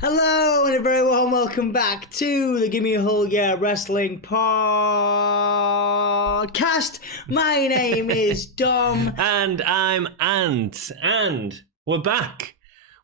Hello and a very warm welcome back to the Gimme Wrestling podcast. My name is Dom. And I'm Ant. And we're back.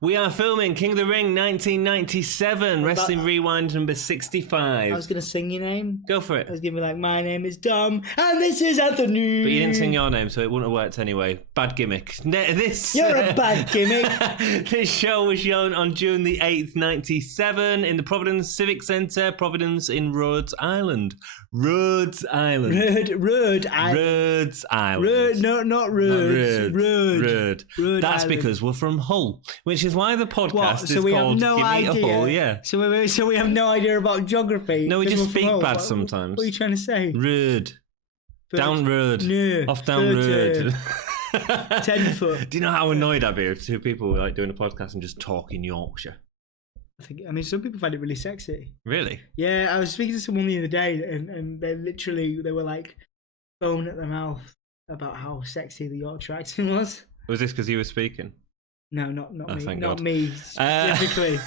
We are filming King of the Ring 1997, Wrestling Rewind number 65. I was going to sing your name. Go for it. I was going to be like, my name is Dom, and this is Anthony. But you didn't sing your name, so it wouldn't have worked anyway. Bad gimmick. You're a bad gimmick. This show was shown on June the 8th, 97 in the Providence Civic Centre, Providence in Rhodes Island. Rhodes Island. Rhodes Island. Rhodes Island. Not Rhodes. Rhodes. That's Island. because we're from Hull, which is why the podcast is So we called have no Gimme idea. a Hull, yeah. So we have no idea about geography. No, we just speak bad What sometimes. are you trying to say? Road. Down road. No. Off down road. 10 foot. Do you know how annoyed I'd be if two people were like doing a podcast and just talking Yorkshire? I mean, some people find it really sexy. Really? Yeah, I was speaking to someone the other day, and they were like foaming at their mouth about how sexy the Yorkshire accent was. Was this because you were speaking? No, not Oh, me, thank not God. me specifically,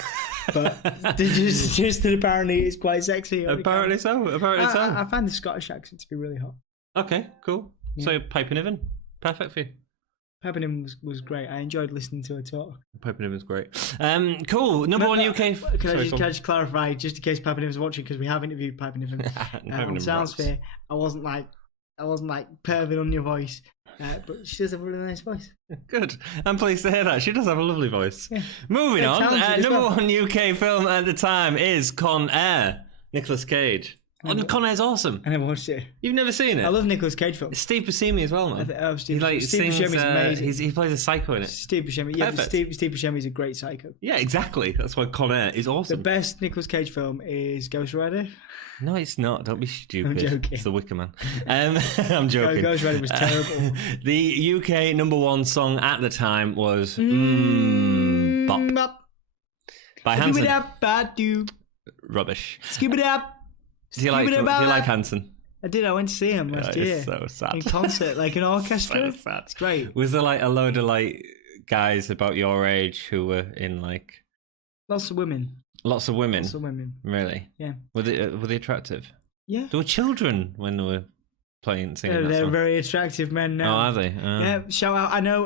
but just that apparently it's quite sexy. Apparently so. I find the Scottish accent to be really hot. Okay, cool. Yeah. So you're piping in. Perfect for you. Peppernim was great. I enjoyed listening to her talk. Piping in was great. Cool. Number one UK. Can I just clarify, just in case Peppernim was watching, because we have interviewed Peppernim on Soundsphere. I wasn't like perving on your voice, but she does have a really nice voice. Good. I'm pleased to hear that. She does have a lovely voice. Yeah. Moving on. Number one UK film at the time is Con Air. Nicolas Cage. Con Air's awesome. I never watched it. You've never seen it? I love Nicolas Cage films. Steve Buscemi as well, man. Steve sings, Buscemi's amazing. He plays a psycho in it. Steve Buscemi. Yeah, Steve Buscemi's a great psycho. Yeah, exactly. That's why Con Air is awesome. The best Nicolas Cage film is Ghost Rider. No, it's not. Don't be stupid. I'm joking. It's The Wicker Man. I'm joking. Ghost Rider was terrible. The UK number one song at the time was Bop by Hanson. Rubbish. Skip-it-up. Do you like Hanson? I did. I went to see him last year. It's so sad. In concert, like an orchestra. So sad. It's great. Was there like a load of like guys about your age who were in like Lots of women. Lots of women. Really? Yeah. Were they attractive? Yeah. There were children when they were singing that they're song. very attractive men now. Oh, are they? Yeah. Shout out. I know.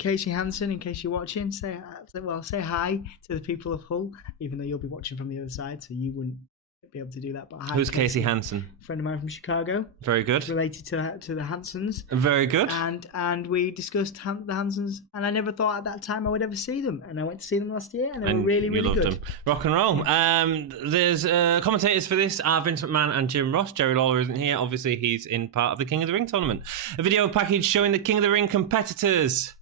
Casey Hansen. In case you're watching, say hi to the people of Hull. Even though you'll be watching from the other side, so you wouldn't be able to do that. But hi. Who's Casey Hansen? A friend of mine from Chicago. Very good. Related to the Hansons. Very good. And we discussed the Hansons, and I never thought at that time I would ever see them, and I went to see them last year, and they were really good. Them. Rock and roll. There's commentators for this are Vince McMahon and Jim Ross. Jerry Lawler isn't here. Obviously, he's in part of the King of the Ring tournament. A video package showing the King of the Ring competitors.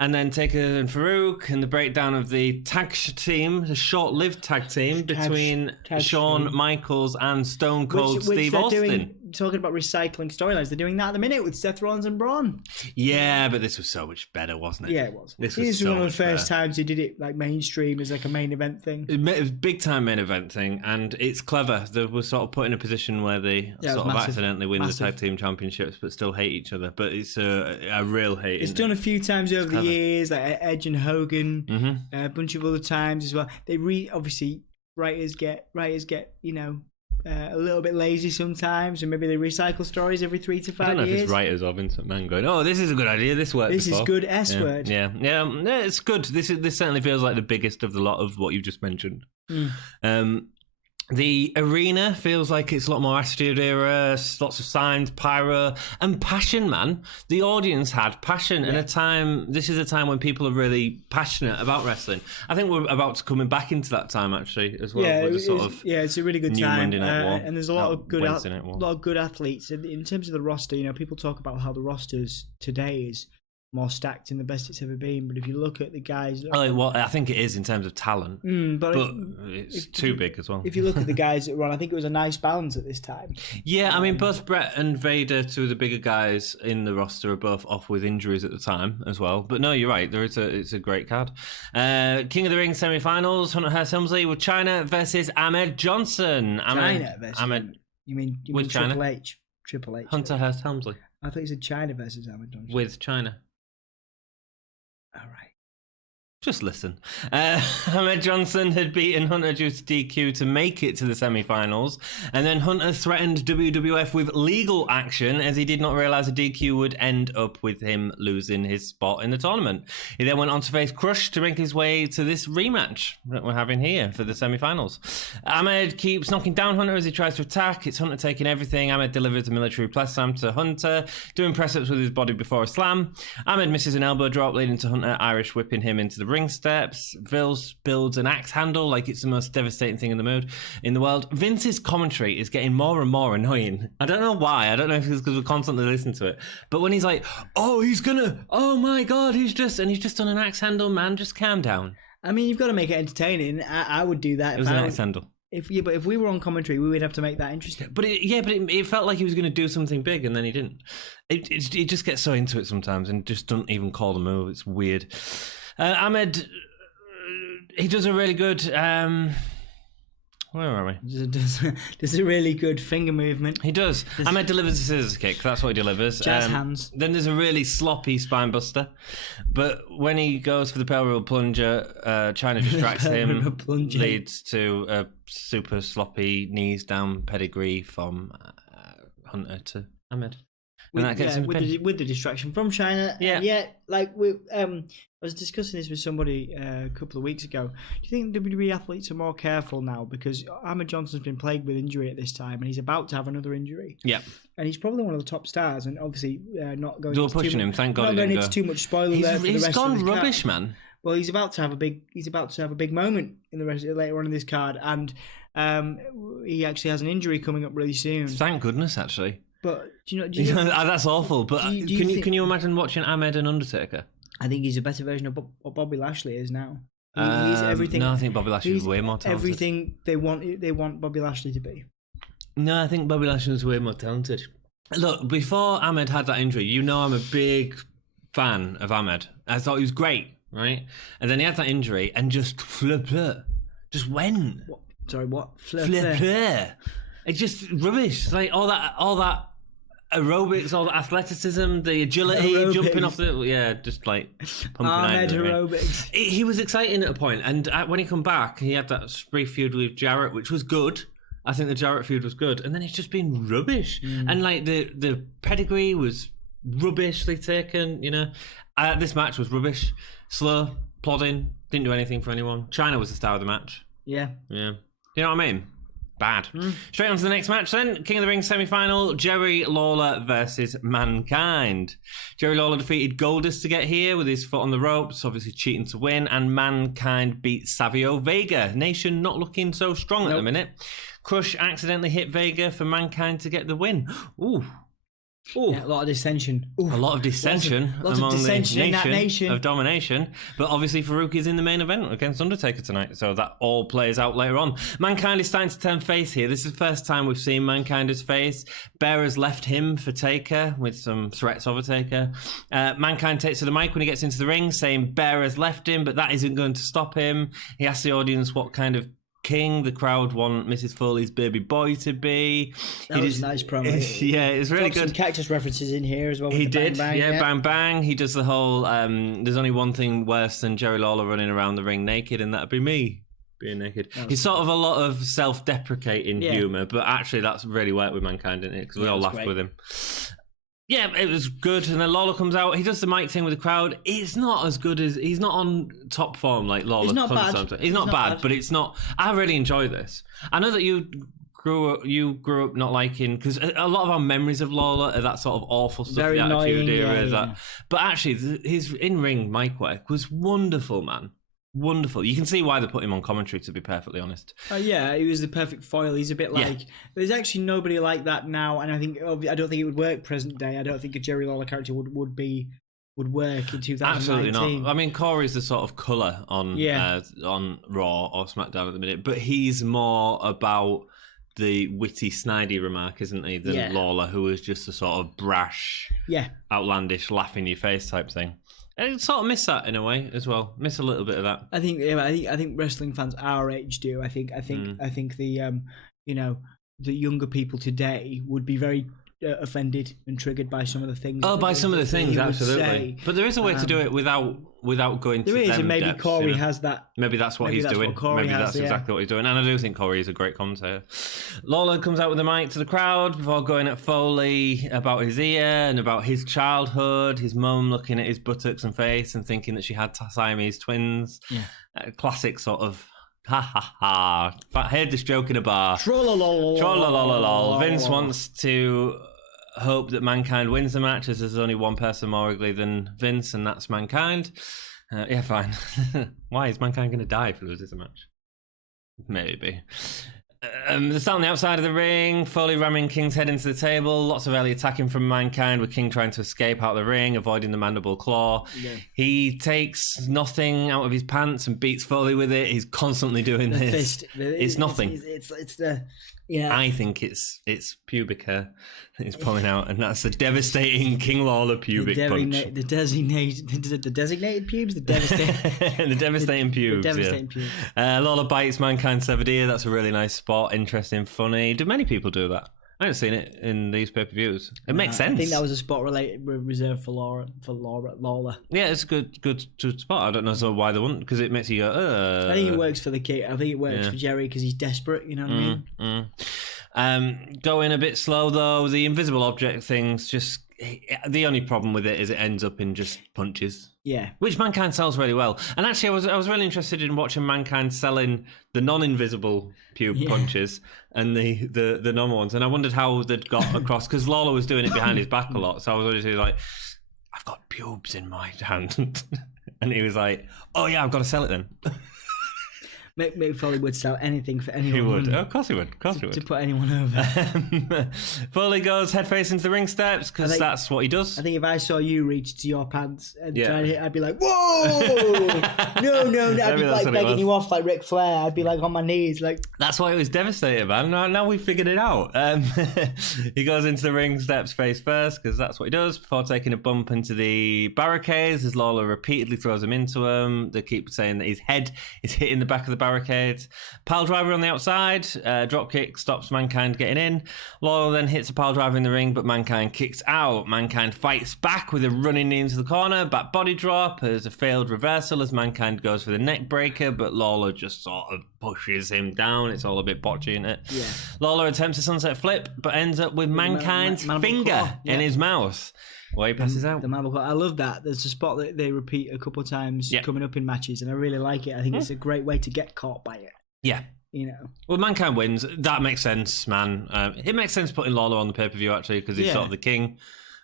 And then Taker and Faarooq, and the breakdown of the tag team, the short-lived tag team between Shawn Michaels and Stone Cold Steve Austin. Talking about recycling storylines, they're doing that at the minute with Seth Rollins and Braun. Yeah, but this was so much better, wasn't it? Yeah, it was. This was so one of the first times he did it like mainstream as like a main event thing. It was big-time main event thing, and it's clever. They were sort of put in a position where they sort of accidentally win the tag team championships, but still hate each other. But it's a real hate. It's done a few times over the years, like Edge and Hogan, a bunch of other times as well. They obviously writers get a little bit lazy sometimes, and maybe they recycle stories every 3 to 5 years. I don't know if it's writers or Vince McMahon going, "Oh, this is a good idea. This worked. This before." is good S word. Yeah, it's good. This certainly feels like the biggest of the lot of what you've just mentioned. The arena feels like it's a lot more Attitude Era, lots of signs, pyro, and passion, man. The audience had passion in a time. This is a time when people are really passionate about wrestling. I think we're about to coming back into that time, actually, as well. Yeah, it's a really good time. Monday Night War. And there's a lot of good athletes. In terms of the roster, people talk about how the rosters today is more stacked and the best it's ever been, but if you look at the guys, I think it is in terms of talent, but it's too big as well. If you look at the guys that run, I think it was a nice balance at this time. Yeah, I mean, both Brett and Vader, two of the bigger guys in the roster, are both off with injuries at the time as well. But no, you're right. It's a great card. King of the Ring semi-finals: Hunter Hearst Helmsley with China versus Ahmed Johnson. China versus Ahmed. You mean China? Triple H? Triple H. Hunter Hearst Helmsley. I thought you said China versus Ahmed Johnson. With China. All right. Just listen. Ahmed Johnson had beaten Hunter due to DQ to make it to the semi-finals, and then Hunter threatened WWF with legal action as he did not realise a DQ would end up with him losing his spot in the tournament. He then went on to face Crush to make his way to this rematch that we're having here for the semi-finals. Ahmed keeps knocking down Hunter as he tries to attack. It's Hunter taking everything. Ahmed delivers a military press slam to Hunter, doing press-ups with his body before a slam. Ahmed misses an elbow drop, leading to Hunter Irish whipping him into the ring steps. Vils builds an axe handle like it's the most devastating thing in the world. Vince's commentary is getting more and more annoying. I don't know why. I don't know if it's because we're constantly listening to it. But when he's like, oh my God, he's just done an axe handle, man. Just calm down. I mean, you've got to make it entertaining. I would do that. It was an axe handle. But if we were on commentary, we would have to make that interesting. But it felt like he was going to do something big, and then he didn't. He just gets so into it sometimes, and just doesn't even call the move. It's weird. Ahmed, he does a really good. Where are we? Does a really good finger movement. He does. Ahmed delivers a scissors kick. That's what he delivers. Jazz hands. Then there's a really sloppy spine buster. But when he goes for the Pale Rule Plunger, China distracts him, leads to a super sloppy knees down pedigree from Hunter to Ahmed. And that gets him with the distraction from China. Yeah. Like I was discussing this with somebody a couple of weeks ago. Do you think WWE athletes are more careful now because Ahmed Johnson's been plagued with injury at this time, and he's about to have another injury? Yeah. And he's probably one of the top stars, and obviously not going. They were pushing him. Thank God. Not going into too much spoiler there. He's gone rubbish, man. Well, he's about to have a big moment in the rest later on in this card, and he actually has an injury coming up really soon. Thank goodness, actually. But do you know? That's awful. But can you imagine watching Ahmed and Undertaker? I think he's a better version of what Bobby Lashley is now. He's everything. No, I think Bobby Lashley is way more talented. Everything they want Bobby Lashley to be. No, I think Bobby Lashley was way more talented. Look, before Ahmed had that injury, I'm a big fan of Ahmed. I thought he was great, right? And then he had that injury and just just went. What? Sorry, what? It's just rubbish. Like all that aerobics, all the athleticism, the agility, jumping off just like pumping Ahmed aerobics. He was exciting at a point, and when he come back, he had that brief feud with Jarrett, which was good. I think the Jarrett feud was good, and then it's just been rubbish. And like the pedigree was rubbishly taken. This match was rubbish, slow, plodding, didn't do anything for anyone. China was the star of the match. Yeah. You know what I mean? Bad. Straight on to the next match then. King of the Ring semi-final, Jerry Lawler versus Mankind. Jerry Lawler defeated Goldust to get here with his foot on the ropes, obviously cheating to win, and Mankind beat Savio Vega. Nation not looking so strong at the minute. Crush accidentally hit Vega for Mankind to get the win. Ooh. Yeah, a lot of dissension. Ooh. A lot of dissension among the nation of Domination. But obviously Faarooq is in the main event against Undertaker tonight, so that all plays out later on. Mankind is starting to turn face here. This is the first time we've seen Mankind as face. Bear has left him for Taker with some threats of a Taker. Mankind takes to the mic when he gets into the ring, saying Bear has left him, but that isn't going to stop him. He asks the audience what kind of king the crowd want Mrs. Foley's baby boy to be. That was a nice promo. Yeah, it was really good. Some Cactus references in here as well. He did, bang bang. He does the whole. There's only one thing worse than Jerry Lawler running around the ring naked, and that'd be me being naked. He's sort of a lot of self-deprecating humour, but actually that's really worked with Mankind, didn't it? Because we all laughed with him. Yeah, it was good. And then Lawler comes out. He does the mic thing with the crowd. It's not as good as... He's not on top form like Lawler. He's not bad. He's not bad, but it's not... I really enjoy this. I know that you grew up not liking... Because a lot of our memories of Lawler are that sort of awful stuff. Very annoying, But actually, his in-ring mic work was wonderful, man. Wonderful. You can see why they put him on commentary, to be perfectly honest. Yeah, he was the perfect foil. He's a bit like... There's actually nobody like that now, and I don't think it would work present day. I don't think a Jerry Lawler character would work in 2019. Absolutely not. I mean, Corey's the sort of colour on Raw or SmackDown at the minute, but he's more about the witty, snidey remark, isn't he, than Lawler, who is just a sort of brash, outlandish, laugh in your face type thing. I sort of miss that in a way as well. Miss a little bit of that. I think wrestling fans our age do. I think the the younger people today would be very offended and triggered by some of the things. Oh, by some of the things, absolutely. Say. But there is a way to do it without going to there is, them and maybe depths, Corey has that. Maybe that's what he's doing. Maybe that's exactly what he's doing. And I do think Corey is a great commentator. Lawler comes out with the mic to the crowd before going at Foley about his ear and about his childhood, his mum looking at his buttocks and face and thinking that she had Siamese twins. Yeah. Classic sort of ha ha ha. I heard this joke in a bar. Trollolololol. Vince wants to hope that Mankind wins the match, as there's only one person more ugly than Vince, and that's Mankind. Yeah, fine. Why is Mankind going to die if he loses the match? Maybe. They're standing on the outside of the ring, Foley ramming King's head into the table, lots of early attacking from Mankind, with King trying to escape out of the ring, avoiding the mandible claw. Yeah. He takes nothing out of his pants and beats Foley with it. He's constantly doing this. Fist. It's nothing. It's the... Yeah. I think it's pubic hair that he's pulling out, and that's the devastating King Lawler pubic punch. The designated pubes? The devastating... the devastating pubes, The devastating pubes. Lawler bites Mankind's severed ear. That's a really nice spot. Interesting, funny. Do many people do that? I haven't seen it in these pay-per-views. It makes sense. I think that was a spot reserved for Lawler. Yeah, it's a good spot. I don't know why they wouldn't, because it makes you go, I think it works for the kid. I think it works for Jerry because he's desperate, you know what I mean? Going a bit slow, though. The invisible object thing's just... The only problem with it is it ends up in just punches. Yeah. Which Mankind sells really well. And actually, I was really interested in watching Mankind selling the non-invisible punches and the normal ones. And I wondered how they'd got across, because Lawler was doing it behind his back a lot. So I was always like, I've got pubes in my hand. And he was like, oh yeah, I've got to sell it then. Mick Foley would sell anything for anyone. He would. Oh, of course he would. To put anyone over. Foley goes head face into the ring steps because that's what he does. I think if I saw you reach to your pants and try to hit, I'd be like, whoa! no. I'd be like begging you off like Ric Flair. I'd be like on my knees. Like that's why it was devastating, man. Now we've figured it out. He goes into the ring steps face first because that's what he does before taking a bump into the barricades as Lawler repeatedly throws him into them. They keep saying that his head is hitting the back of the barricades. Pile driver on the outside. Drop kick stops Mankind getting in. Lawler then hits a pile driver in the ring, but Mankind kicks out. Mankind fights back with a running knee into the corner. Back body drop as a failed reversal as Mankind goes for the neck breaker, but Lawler just sort of pushes him down. It's all a bit botchy, isn't it? Yeah. Lawler attempts a sunset flip, but ends up with Mankind's finger in his mouth. Well, he passes out. The mandible claw. I love that. There's a spot that they repeat a couple of times coming up in matches, and I really like it. I think it's a great way to get caught by it. Yeah. You know. Well, Mankind wins. That makes sense, man. It makes sense putting Lawler on the pay-per-view, actually, because he's sort of the king.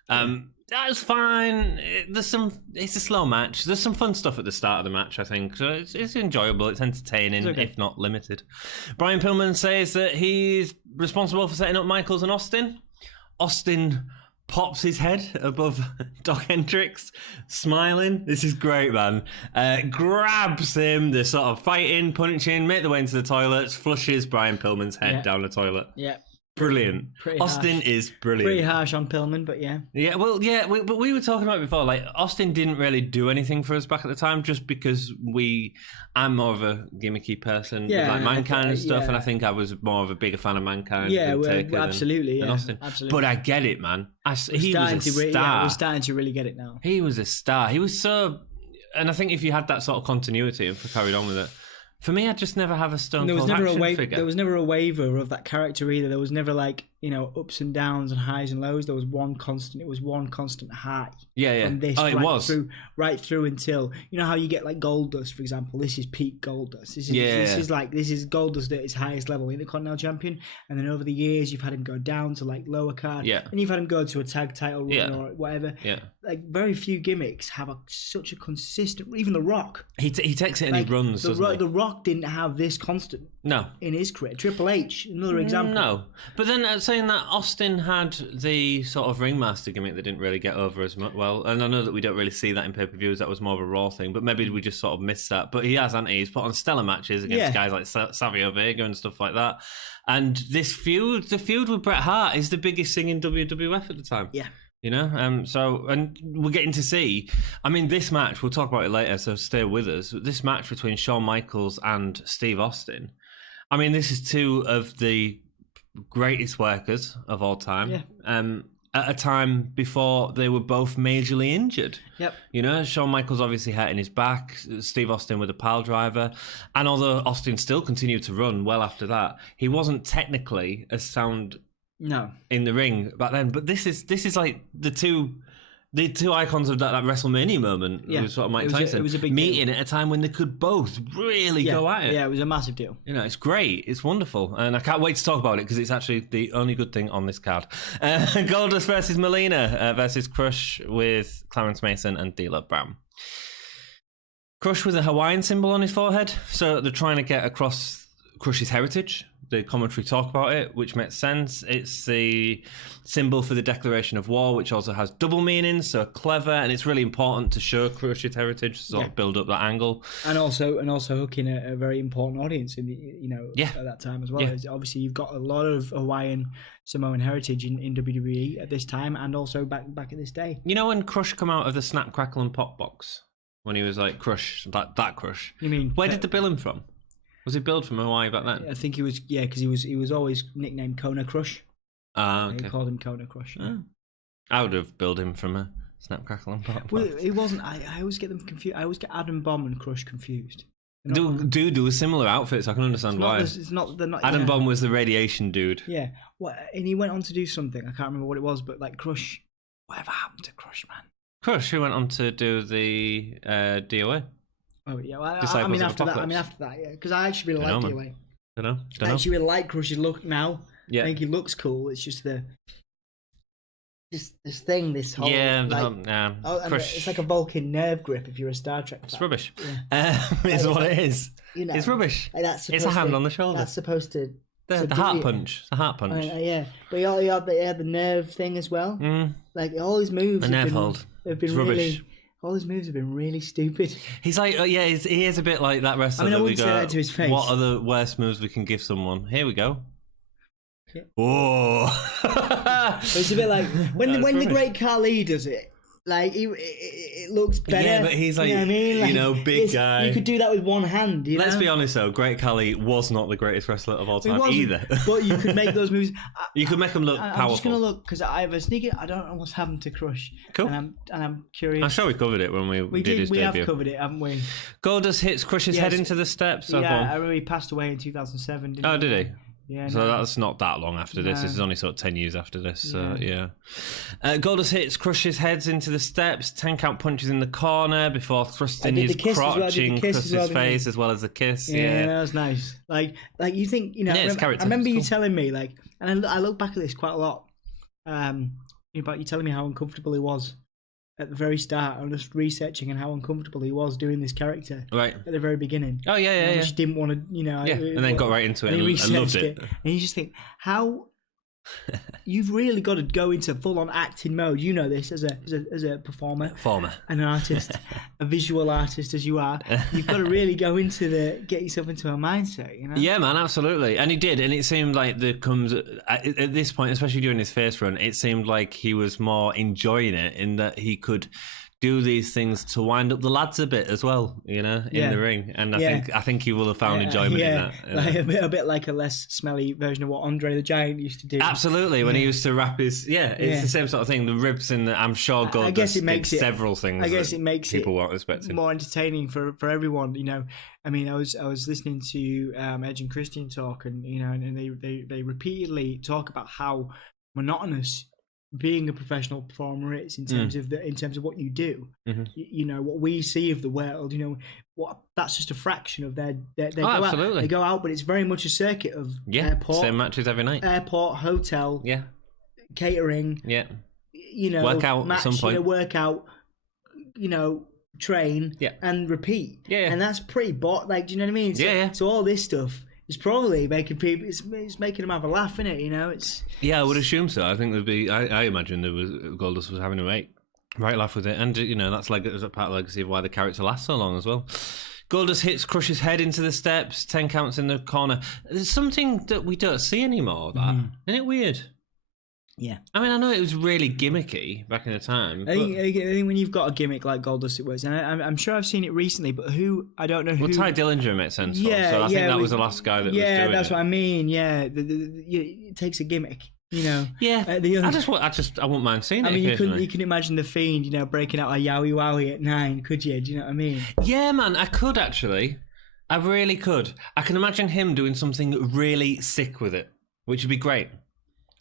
That's fine. It's a slow match. There's some fun stuff at the start of the match, I think. So it's enjoyable. It's entertaining, if not limited. Brian Pillman says that he's responsible for setting up Michaels and Austin. Austin pops his head above Doc Hendricks, smiling. This is great, man. Grabs him. They're sort of fighting, punching, make their way into the toilets, flushes Brian Pillman's head down the toilet. Yeah. Brilliant. Austin is brilliant. Pretty harsh on Pillman, but yeah. Yeah, well, yeah, but we were talking about it before, like, Austin didn't really do anything for us back at the time just because I'm more of a gimmicky person with like Mankind and stuff, and I think I was more of a bigger fan of Mankind absolutely, than Austin. Absolutely. But I get it, man. He was a star. We're starting to really get it now. He was a star. He was so... And I think if you had that sort of continuity and carried on with it, for me, I'd just never have a Stone Cold action figure. There was never a waver of that character either. There was never like, ups and downs and highs and lows. There was one constant. It was one constant high. Yeah. From this right through until how you get like Goldust, for example. This is peak Goldust. This is Goldust at its highest level, Intercontinental Champion. And then over the years, you've had him go down to like lower card. Yeah. And you've had him go to a tag title run or whatever. Yeah. Like very few gimmicks have such a consistent. Even The Rock. He takes it and he runs. The Rock didn't have this constant. No. In his career. Triple H, another example. No. But then saying that Austin had the sort of ringmaster gimmick that didn't really get over as much well, and I know that we don't really see that in pay-per-views, that was more of a Raw thing, but maybe we just sort of missed that. But he has, hasn't he? He's put on stellar matches against guys like Savio Vega and stuff like that. And the feud with Bret Hart is the biggest thing in WWF at the time. Yeah. And we're getting to see, this match, we'll talk about it later, so stay with us. This match between Shawn Michaels and Steve Austin, this is two of the greatest workers of all time. Yeah. At a time before they were both majorly injured. Yep. You know, Shawn Michaels obviously hurting his back, Steve Austin with a pile driver. And although Austin still continued to run well after that, he wasn't technically as sound in the ring back then. But this is like the two icons of that WrestleMania moment. Yeah. It was sort of Mike Tyson. It was a big meeting deal. at a time when they could both really go at it. Yeah, it was a massive deal. You know, it's great. It's wonderful. And I can't wait to talk about it because it's actually the only good thing on this card. Goldust versus Melina versus Crush with Clarence Mason and D'Lo Brown. Crush with a Hawaiian symbol on his forehead. So they're trying to get across Crush's heritage. The commentary talk about it, which makes sense. It's the symbol for the declaration of war, which also has double meanings, so clever, and it's really important to show Crush's heritage, sort of build up that angle, and also hooking a very important audience in the at that time as well. Yeah. Obviously, you've got a lot of Hawaiian Samoan heritage in WWE at this time, and also back in this day. You know when Crush come out of the Snap, Crackle, and Pop box when he was like Crush, that Crush. You mean where did they bill him from? Was he billed from Hawaii back then? I think he was, because he was always nicknamed Kona Crush. Ah, okay. They called him Kona Crush. Yeah. I would have billed him from a Snap, Crackle and Pop. Well, it wasn't. I always get them confused. I always get Adam Bomb and Crush confused. Do similar outfits. I can understand why. It's not. They're not. Adam Bomb was the radiation dude. Yeah. Well, and he went on to do something. I can't remember what it was, but like Crush. Whatever happened to Crush, man? Crush, who went on to do the DOA. Oh yeah, well, I mean after that, yeah, because I actually really like DOA. I actually really like Crush's look now. Yeah, I think he looks cool. It's just this thing, this whole Crush. It's like a Vulcan nerve grip if you're a Star Trek fan. It's rubbish. Yeah. It's what it is. You know, it's rubbish. Like it's a hand on the shoulder. That's supposed to. The heart punch. It's a heart punch. Yeah, but he had the nerve thing as well. Like all his moves. The nerve hold. Have been rubbish. All his moves have been really stupid. He's like, he is a bit like that wrestler. I mean, I wouldn't say that to his face. What are the worst moves we can give someone? Here we go. Yeah. Oh, it's a bit like when the Great Khali does it. Like it looks better. Yeah, but he's like, you know what I mean? Like, big guy. You could do that with one hand. Let's be honest though, Great Khali was not the greatest wrestler of all time either. But you could make those moves. You could make them look powerful. I'm just gonna look because I have a sneaky. I don't know what's happened to Crush. Cool. And I'm curious. I'm sure we covered it when we did his debut. We have covered it, haven't we? Goldust hits Crush's head into the steps. Yeah, I remember he passed away in 2007. Did he? Yeah, so that's not that long after this. This is only sort of 10 years after this. So yeah. Goldust hits Crush's heads into the steps. 10 count punches in the corner before thrusting his crotch in Crush's face as well as the kiss. Yeah, that was nice. Like you think I remember you telling me and I look back at this quite a lot. About you telling me how uncomfortable he was at the very start. I'm just researching and how uncomfortable he was doing this character at the very beginning. Oh yeah. Which didn't want to, and then got right into it and loved it. And you just think how you've really got to go into full on acting mode. You know this as a performer, and an artist, a visual artist as you are. You've got to really go into get yourself into a mindset. Yeah, man, absolutely. And he did, and it seemed like there comes at this point, especially during his first run, it seemed like he was more enjoying it in that he could do these things to wind up the lads a bit as well, in the ring, and I think he will have found enjoyment in that. Like a bit like a less smelly version of what Andre the Giant used to do. Absolutely, when he used to wrap his it's the same sort of thing. The ribs in the, I'm sure God. I guess it makes several things. I guess it makes people weren't expecting more entertaining for everyone. I mean, I was listening to Edge and Christian talk, and and they repeatedly talk about how monotonous being a professional performer is in terms of what you do. What we see of the world, what that's just a fraction of their go absolutely. Out. They go out, but it's very much a circuit of airport, same matches every night, airport, hotel, catering, workout match, at some point, workout, train, and repeat, and that's pretty do you know what I mean? So, so all this stuff. It's probably making people. It's making them have a laugh, isn't it? It's I would assume so. I think there'd be. I imagine Goldust was having a right laugh with it, and that's part of the legacy of why the character lasts so long as well. Goldust hits Crush's head into the steps. 10 counts in the corner. There's something that we don't see anymore. Isn't it weird? Yeah. I mean, I know it was really gimmicky back in the time. I think when you've got a gimmick like Goldust, it works. And I'm sure I've seen it recently, but I don't know who. Well, Ty Dillinger makes sense. Yeah, so I think that was the last guy that was doing it. Yeah, that's what I mean. Yeah, it takes a gimmick. Yeah. I wouldn't mind seeing it. I mean, you can imagine the Fiend, breaking out a yowie wowie at 9, could you? Do you know what I mean? Yeah, man, I could actually. I really could. I can imagine him doing something really sick with it, which would be great.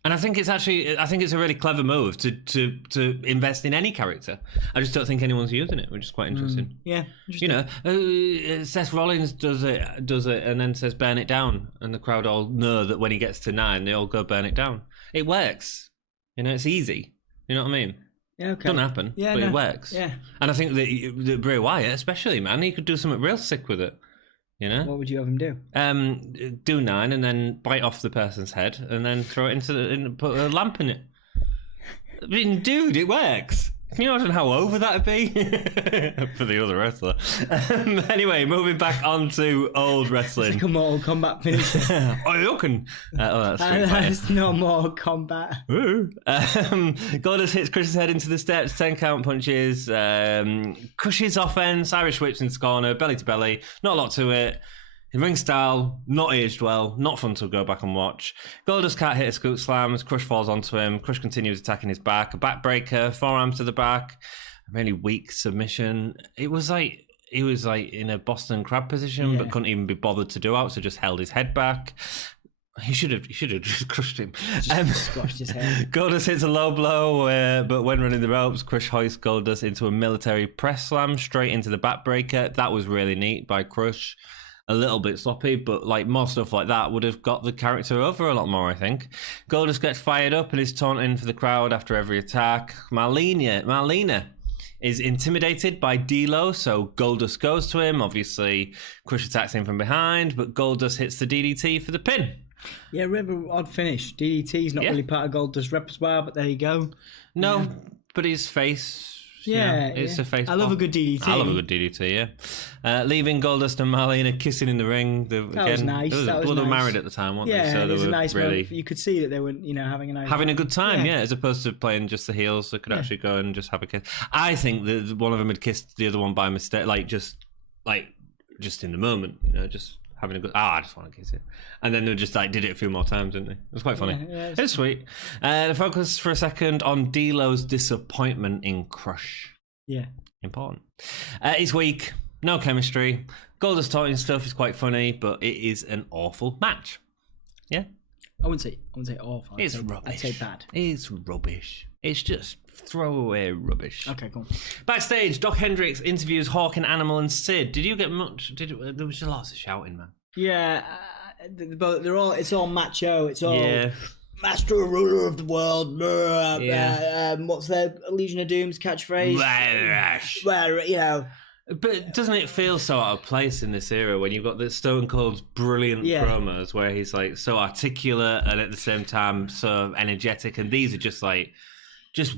And I think it's a really clever move to invest in any character. I just don't think anyone's using it, which is quite interesting. Yeah, interesting. Seth Rollins does it, and then says burn it down, and the crowd all know that when he gets to 9, they all go burn it down. It works. It's easy. You know what I mean? Yeah, okay. Doesn't happen, but it works. Yeah. And I think that Bray Wyatt, especially, man, he could do something real sick with it. What would you have him do? Do 9 and then bite off the person's head and then throw it and put a lamp in it. I mean, dude, it works. Can you imagine how over that'd be for the other wrestler? Anyway, moving back on to old wrestling. It's like a Mortal Kombat finish. That's not Mortal Kombat. Goldust hits Chris's head into the steps, 10 count punches, crushes offense, Irish whips into corner, belly to belly. Not a lot to it. Ring style, not aged well, not fun to go back and watch. Goldust can't hit a scoop slams, Crush falls onto him, Crush continues attacking his back, a backbreaker, forearms to the back, a really weak submission. It was like he was in a Boston Crab position, but couldn't even be bothered to do out, so just held his head back. He should have just crushed him. Just squashed his head. Goldust hits a low blow, but when running the ropes, Crush hoists Goldust into a military press slam straight into the backbreaker. That was really neat by Crush. A little bit sloppy, but more stuff like that would have got the character over a lot more, I think. Goldust gets fired up and is taunting for the crowd after every attack. Marlena is intimidated by D'Lo, so Goldust goes to him. Obviously, Crush attacks him from behind, but Goldust hits the DDT for the pin. Yeah, really odd finish. DDT's not really part of Goldust's repertoire, but there you go. No, but his face... it's a face. I love a good DDT. I love a good DDT. Yeah, leaving Goldust and Marlena kissing in the ring. That was nice. They were married at the time, weren't they? So it was they a were nice really moment. You could see that they were, having a good time. Yeah, as opposed to playing just the heels, they could actually go and just have a kiss. I think that one of them had kissed the other one by mistake, just in the moment, just having a good. I just want to kiss it, and then they just did it a few more times, didn't they? It was quite funny. Yeah, it's sweet. The focus for a second on D'Lo's disappointment in Crush. Yeah. Important. It's weak. No chemistry. Goldust talking stuff is quite funny, but it is an awful match. Yeah? I wouldn't say awful. It's rubbish. I'd say bad. It's rubbish. It's just throwaway rubbish. Okay, cool. Backstage, Doc Hendricks interviews Hawk and Animal and Sid. Did you get much? There was just lots of shouting, man. Yeah. But it's all macho. It's all... Yeah. Master and ruler of the world. What's their Legion of Doom's catchphrase? But doesn't it feel so out of place in this era when you've got the Stone Cold's brilliant promos where he's so articulate and at the same time so energetic, and these are just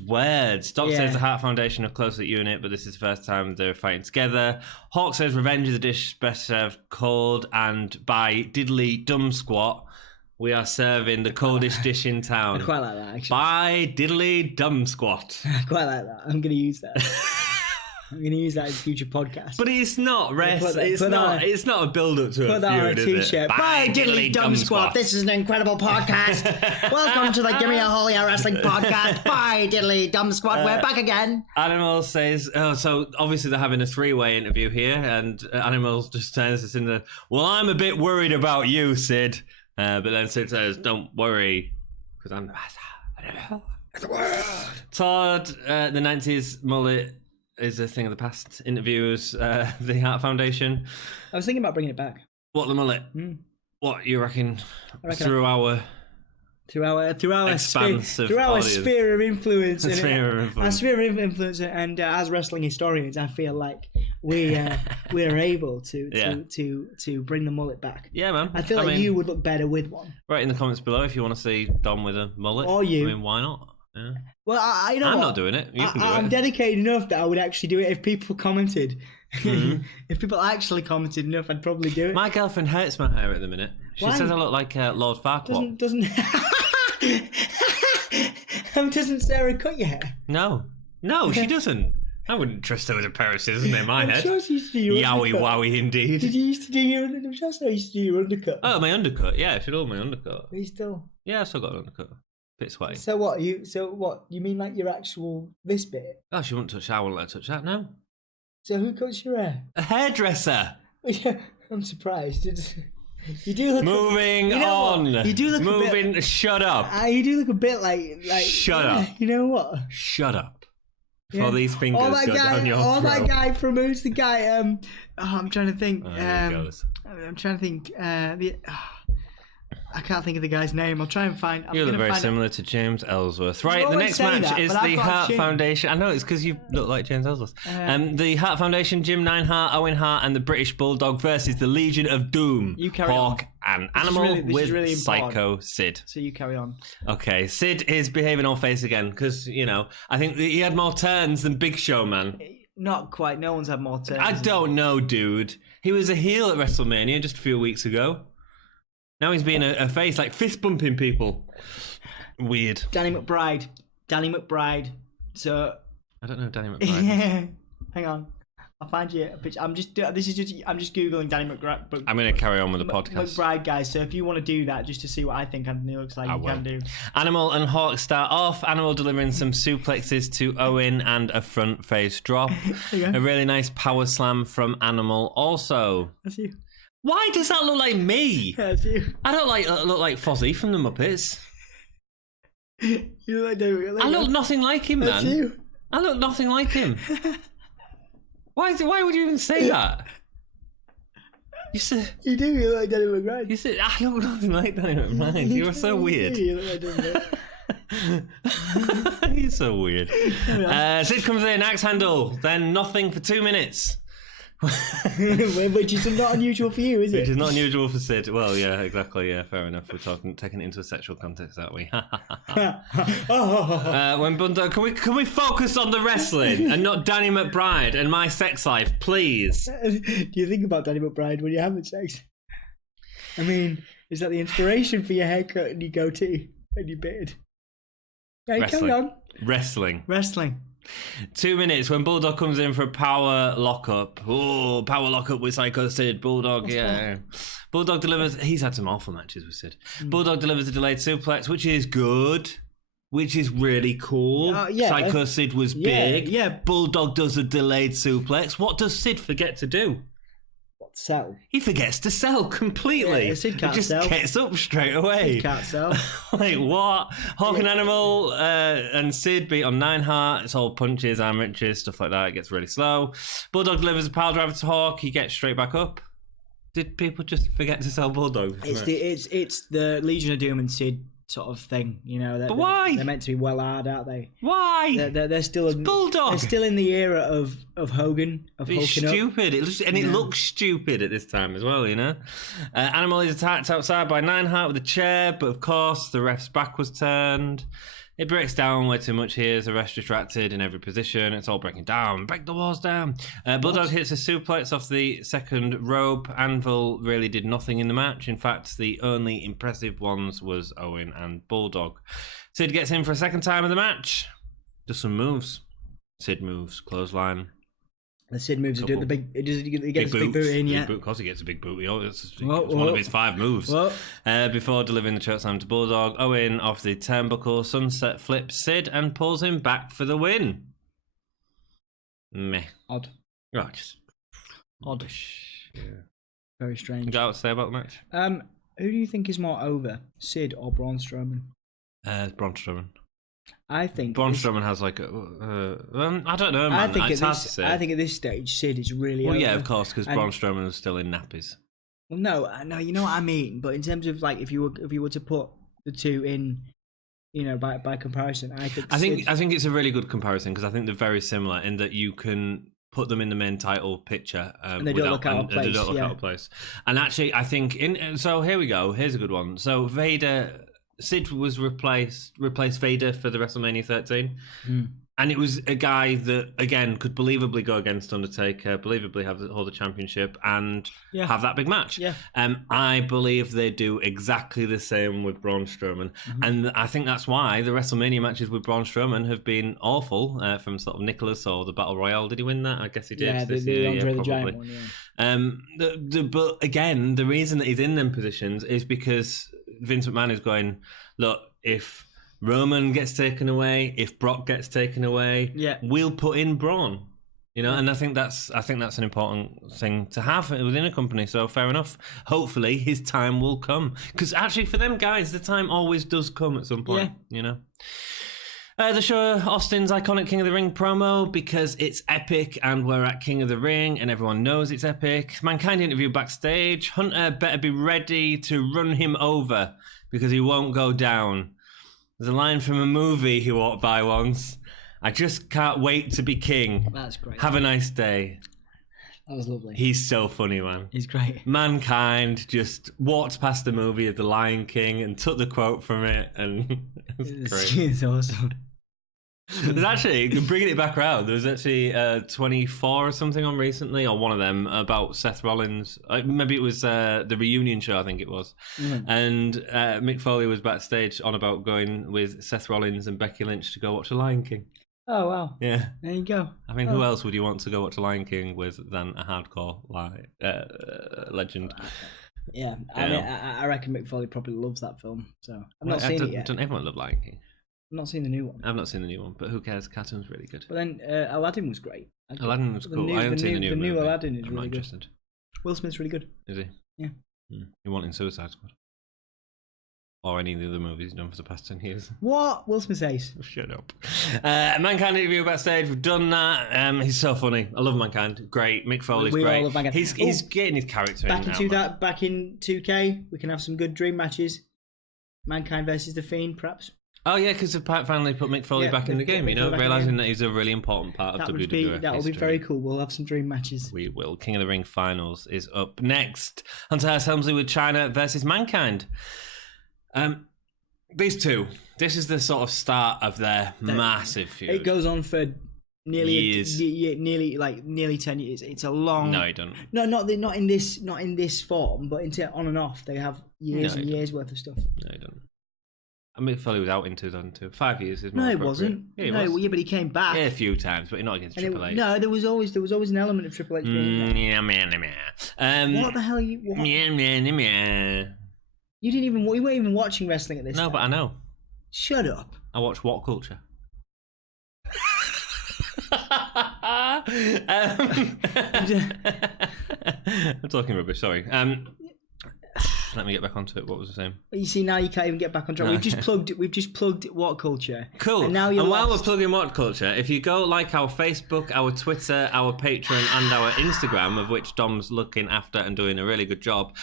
words. Doc says the Heart Foundation are close at unit, but this is the first time they're fighting together. Hawk says revenge is a dish best served cold, and by diddly dumb squat, we are serving the coldest dish in town. I quite like that, actually. By diddly dumb squat. I quite like that. I'm going to use that. I'm going to use that in future podcasts. But it's not it's not a build-up to a feud, is it? By diddly dumb squat. This is an incredible podcast. Welcome to the Gimme a Holy Wrestling podcast. By diddly dumb squat. We're back again. Animal says, so obviously they're having a three-way interview here, and Animal just turns us into, well, I'm a bit worried about you, Sid. But then Sid says, don't worry, because I'm the master. Todd, the 90s mullet is a thing of the past. Interviews the Heart Foundation. I was thinking about bringing it back. What, the mullet? What, you reckon through our sphere of influence, and as wrestling historians, I feel like we are able to bring the mullet back. Yeah, man. I feel like you would look better with one. Write in the comments below if you want to see Dom with a mullet. Or you. I mean, why not? Yeah. Well, I'm not doing it. You can do it. I'm dedicated enough that I would actually do it if people commented. Mm-hmm. If people actually commented enough, I'd probably do it. My girlfriend hates my hair at the minute. She says I look like Lord Farquaad. Doesn't Doesn't Sarah cut your hair? No, she doesn't. I wouldn't trust her with a pair of scissors in my head. Sure she used to do your Yowie undercut. wowie indeed. Did you used to do your undercut? I used to do your undercut. Oh, my undercut. Yeah, I should hold my undercut. Are you still? Yeah, I still got an undercut. Bit sweaty. So what? You mean like your actual this bit? Oh, she wouldn't touch that. I wouldn't let her touch that. No. So who cuts your hair? A hairdresser. Yeah, I'm surprised. You do look. Moving on. You do look Moving. a bit. Shut up. You do look a bit like. Shut up. You know what? Shut up. Before these fingers that go guy, down your throat. that guy from who's the guy? I'm trying to think. Here it goes. I'm trying to think. I can't think of the guy's name. I'll try and find. You look very similar to James Ellsworth. Right, the next say match that, is but I've the got Hart Jim. Foundation. I know it's because you look like James Ellsworth. The Hart Foundation, Jim Neidhart, Owen Hart, and the British Bulldog versus the Legion of Doom. You carry Hawk and Animal with really Psycho Sid. So you carry on. Okay, Sid is behaving all face again because, I think he had more turns than Big Show, man. Not quite. No one's had more turns. I don't know, dude. He was a heel at WrestleMania just a few weeks ago. Now he's being a face, like fist bumping people. Weird. Danny McBride. So I don't know Danny McBride. Hang on, I'll find you a picture. I'm just googling Danny McBride. I'm going to carry on with the podcast. McBride, guys. So if you want to do that, just to see what I think Anthony looks like, can do. Animal and Hawk start off. Animal delivering some suplexes to Owen and a front face drop. A really nice power slam from Animal. Also, That's you. Why does that look like me? That's you. I don't look like Fozzie from the Muppets. You look like David. I look nothing like him, man. That's you. I look nothing like him. Why would you even say that? You said you do. You look like Danny McBride. You said I look nothing like Danny McBride. You are so weird. You look like Danny McBride. He's so weird. Sid comes in, axe handle, then nothing for 2 minutes. Which is not unusual for you, is it? Which is not unusual for Sid. Well, yeah, exactly. Yeah, fair enough. We're taking it into a sexual context, aren't we? When Bunto, can we focus on the wrestling and not Danny McBride and my sex life, please? Do you think about Danny McBride when you're having sex? I mean, is that the inspiration for your haircut and your goatee and your beard? Yeah, carry on. Wrestling. 2 minutes when Bulldog comes in for a power lockup. Oh, power lockup with Psycho Sid. Bulldog, yeah. Bulldog delivers. He's had some awful matches with Sid. Bulldog delivers a delayed suplex, which is good. Which is really cool. Psycho Sid was big. Yeah. Bulldog does a delayed suplex. What does Sid forget to do? Sell. He forgets to sell completely. Yeah, Sid can't just sell. Gets up straight away. Sid can't sell. Like what? Hawk and Animal and Sid beat on Neidhart. It's all punches, arm wrenches, stuff like that. It gets really slow. Bulldog delivers a pile driver to Hawk. He gets straight back up. Did people just forget to sell Bulldog? It's the Legion of Doom and Sid sort of thing, But why? They're meant to be well hard, aren't they? Why? They're still Bulldog. They're still in the era of Hogan. It's stupid. It looks stupid at this time as well, Animal is attacked outside by Neidhart with a chair, but of course the ref's back was turned. It breaks down way too much here. The ref's distracted in every position. It's all breaking down. Break the walls down. Bulldog hits a suplex off the second rope. Anvil really did nothing in the match. In fact, the only impressive ones was Owen and Bulldog. Sid gets in for a second time in the match. Does some moves. Sid moves. Clothesline. The Sid moves to do the big. He gets a big boot in, yeah. Of course, he gets a big boot. It's one of his 5 moves. Before delivering the chokeslam to Bulldog, Owen off the turnbuckle sunset flips Sid and pulls him back for the win. Meh. Odd. Right. Just Odd. Yeah. Very strange. You got what to say about the match? Who do you think is more over, Sid or Braun Strowman? Braun Strowman. I think Braun Strowman has like I don't know, man. It's hard to say. I think at this stage, Sid is really over. Yeah, of course, because Braun Strowman is still in nappies. Well, no, you know what I mean. But in terms of like, if you were to put the two in, by comparison, I think it's a really good comparison because I think they're very similar in that you can put them in the main title picture and they don't look out of place. And actually, I think so here we go. Here's a good one. So Sid was replaced Vader for the WrestleMania 13. And it was a guy that, again, could believably go against Undertaker, believably hold the championship, and have that big match. Yeah. I believe they do exactly the same with Braun Strowman. Mm-hmm. And I think that's why the WrestleMania matches with Braun Strowman have been awful, from sort of Nicholas or the Battle Royale. Did he win that? I guess he did. Yeah, the Andre the Giant one, yeah. But again, the reason that he's in them positions is because Vince McMahon is going, look, if Roman gets taken away, if Brock gets taken away, we'll put in Braun. You know, and I think that's an important thing to have within a company. So fair enough. Hopefully his time will come. Because actually for them guys, the time always does come at some point. Yeah. You know. The show Austin's iconic King of the Ring promo because it's epic and we're at King of the Ring and everyone knows it's epic. Mankind interview backstage. Hunter better be ready to run him over because he won't go down. There's a line from a movie he walked by once. I just can't wait to be king. That's great. Have a nice day. That was lovely. He's so funny, man. He's great. Mankind just walked past the movie of The Lion King and took the quote from it, and it's great. It's awesome. There's actually, bringing it back around, there was actually 24 or something on recently, or one of them, about Seth Rollins. Maybe it was the reunion show, I think it was. Mm-hmm. And Mick Foley was backstage on about going with Seth Rollins and Becky Lynch to go watch The Lion King. Oh, wow. Yeah. There you go. I mean, who else would you want to go watch The Lion King with than a hardcore legend? Yeah. I mean, I reckon Mick Foley probably loves that film. So I've not seen it yet. Don't everyone love Lion King? I've not seen the new one. I've not seen the new one, but who cares? Cartoon's really good. But then Aladdin was great. Aladdin was cool. I haven't seen the new movie. The new Aladdin is really good. Interested. Will Smith's really good. Is he? Yeah. You wanting Suicide Squad? Or any of the other movies done for the past 10 years. What? Will Smith's ace. Shut up. Mankind interview backstage. We've done that. He's so funny. I love Mankind. Great. Mick Foley's great. We all love Mankind. He's getting his character back in 2K, we can have some good dream matches. Mankind versus The Fiend, perhaps. Oh, yeah, because they finally put Mick Foley back in the game, you know, realising that he's a really important part of WWE. That will be very cool. We'll have some dream matches. We will. King of the Ring Finals is up next. Hunter S. Helmsley with China versus Mankind. These two, this is the sort of start of their massive feud. It goes on for nearly years. Nearly 10 years. It's a long. No, it doesn't. No, not in this form, but on and off they have years and years worth of stuff. No, it doesn't. I mean, Foley was out in 2002. 5 years is more No, it appropriate. wasn't. Yeah, was. But he came back. Yeah, a few times, but not against Triple H. No, there was always an element of Triple H being there. What the hell are you? What? You weren't even watching wrestling at this time. No, but I know. Shut up. I watch What Culture. I'm talking rubbish, sorry. Let me get back onto it. What was I saying? You see, now you can't even get back on track. We've just plugged What Culture. Cool. And now you're while we're plugging What Culture, if you go like our Facebook, our Twitter, our Patreon, and our Instagram, of which Dom's looking after and doing a really good job,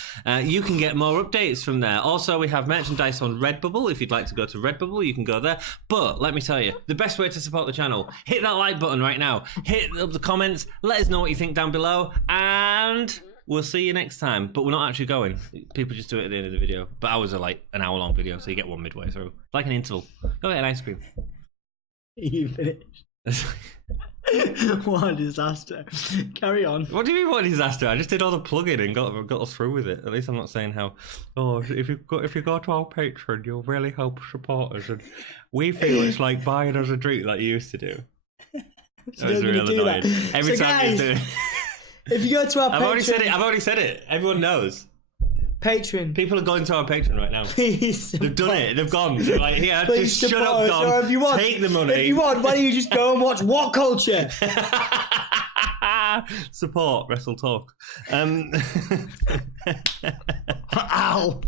you can get more updates from there. Also, we have merchandise on Redbubble. If you'd like to go to Redbubble, you can go there. But let me tell you, the best way to support the channel, hit that like button right now. Hit up the comments. Let us know what you think down below. And we'll see you next time, but we're not actually going. People just do it at the end of the video. But ours are like an hour-long video, so you get one midway through. Like an interval. Go get an ice cream. You finished. What a disaster. Carry on. What do you mean, what a disaster? I just did all the plugging and got us through with it. At least I'm not saying how, if you go to our Patreon, you'll really help support us. And we feel it's like buying us a drink like you used to do. That was real annoying. Every time you do it. If you go to our Patreon... I've already said it. Everyone knows. Patreon. People are going to our Patreon right now. Please. They've done it. They've gone. They're like, here, please just shut up, Dom. Or if you want, take the money. If you want, why don't you just go and watch What Culture? Support Wrestle Talk. Ow.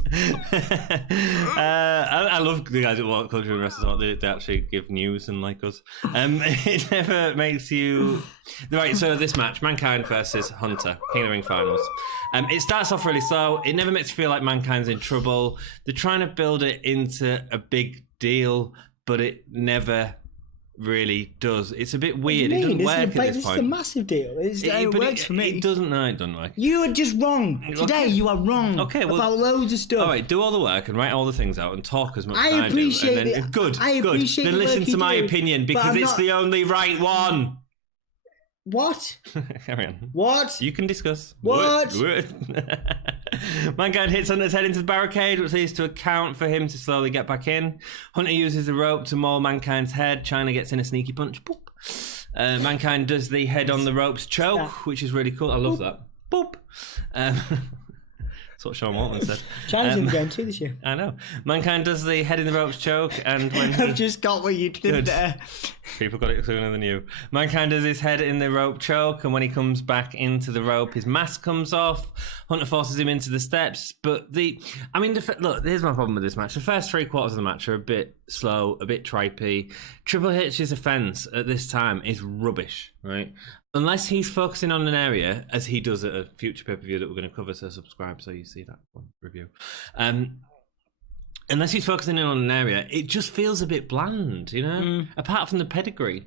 I love the guys at What Culture and Wrestle Talk. They actually give news and like us. It never makes you... Right, so this match, Mankind versus Hunter, King of the Ring Finals. It starts off really slow. It never makes you feel like Mankind's in trouble. They're trying to build it into a big deal, but it never really does. It's a bit What weird. do you mean? It doesn't work at this This point. is a massive deal. It works for me. It doesn't. No, it doesn't work. You are just wrong. Today you are wrong. Okay, well, about loads of stuff. All right, do all the work and write all the things out and talk as much as I do. I appreciate it. Good. I appreciate Then the listen work to you my do, opinion but because I'm it's not- the only right one. What? Carry on. What? You can discuss. What? Mankind hits Hunter's head into the barricade, which leads to a count for him to slowly get back in. Hunter uses the rope to maul Mankind's head. China gets in a sneaky punch. Boop. Mankind does the head on the ropes choke, which is really cool. I love that. Boop. That's what Shawn Waltman said. China's in the game too this year. I know. Mankind does the head in the ropes choke, and when he... I've just got what you did there. People got it sooner than you. Mankind does his head in the rope choke, and when he comes back into the rope, his mask comes off. Hunter forces him into the steps, but look, here's my problem with this match. The first 3/4 of the match are a bit slow, a bit tripey. Triple H's offense at this time is rubbish, right? Unless he's focusing on an area, as he does at a future pay-per-view that we're going to cover, so subscribe so you see that one review. Unless he's focusing in on an area, it just feels a bit bland, you know? Apart from the pedigree.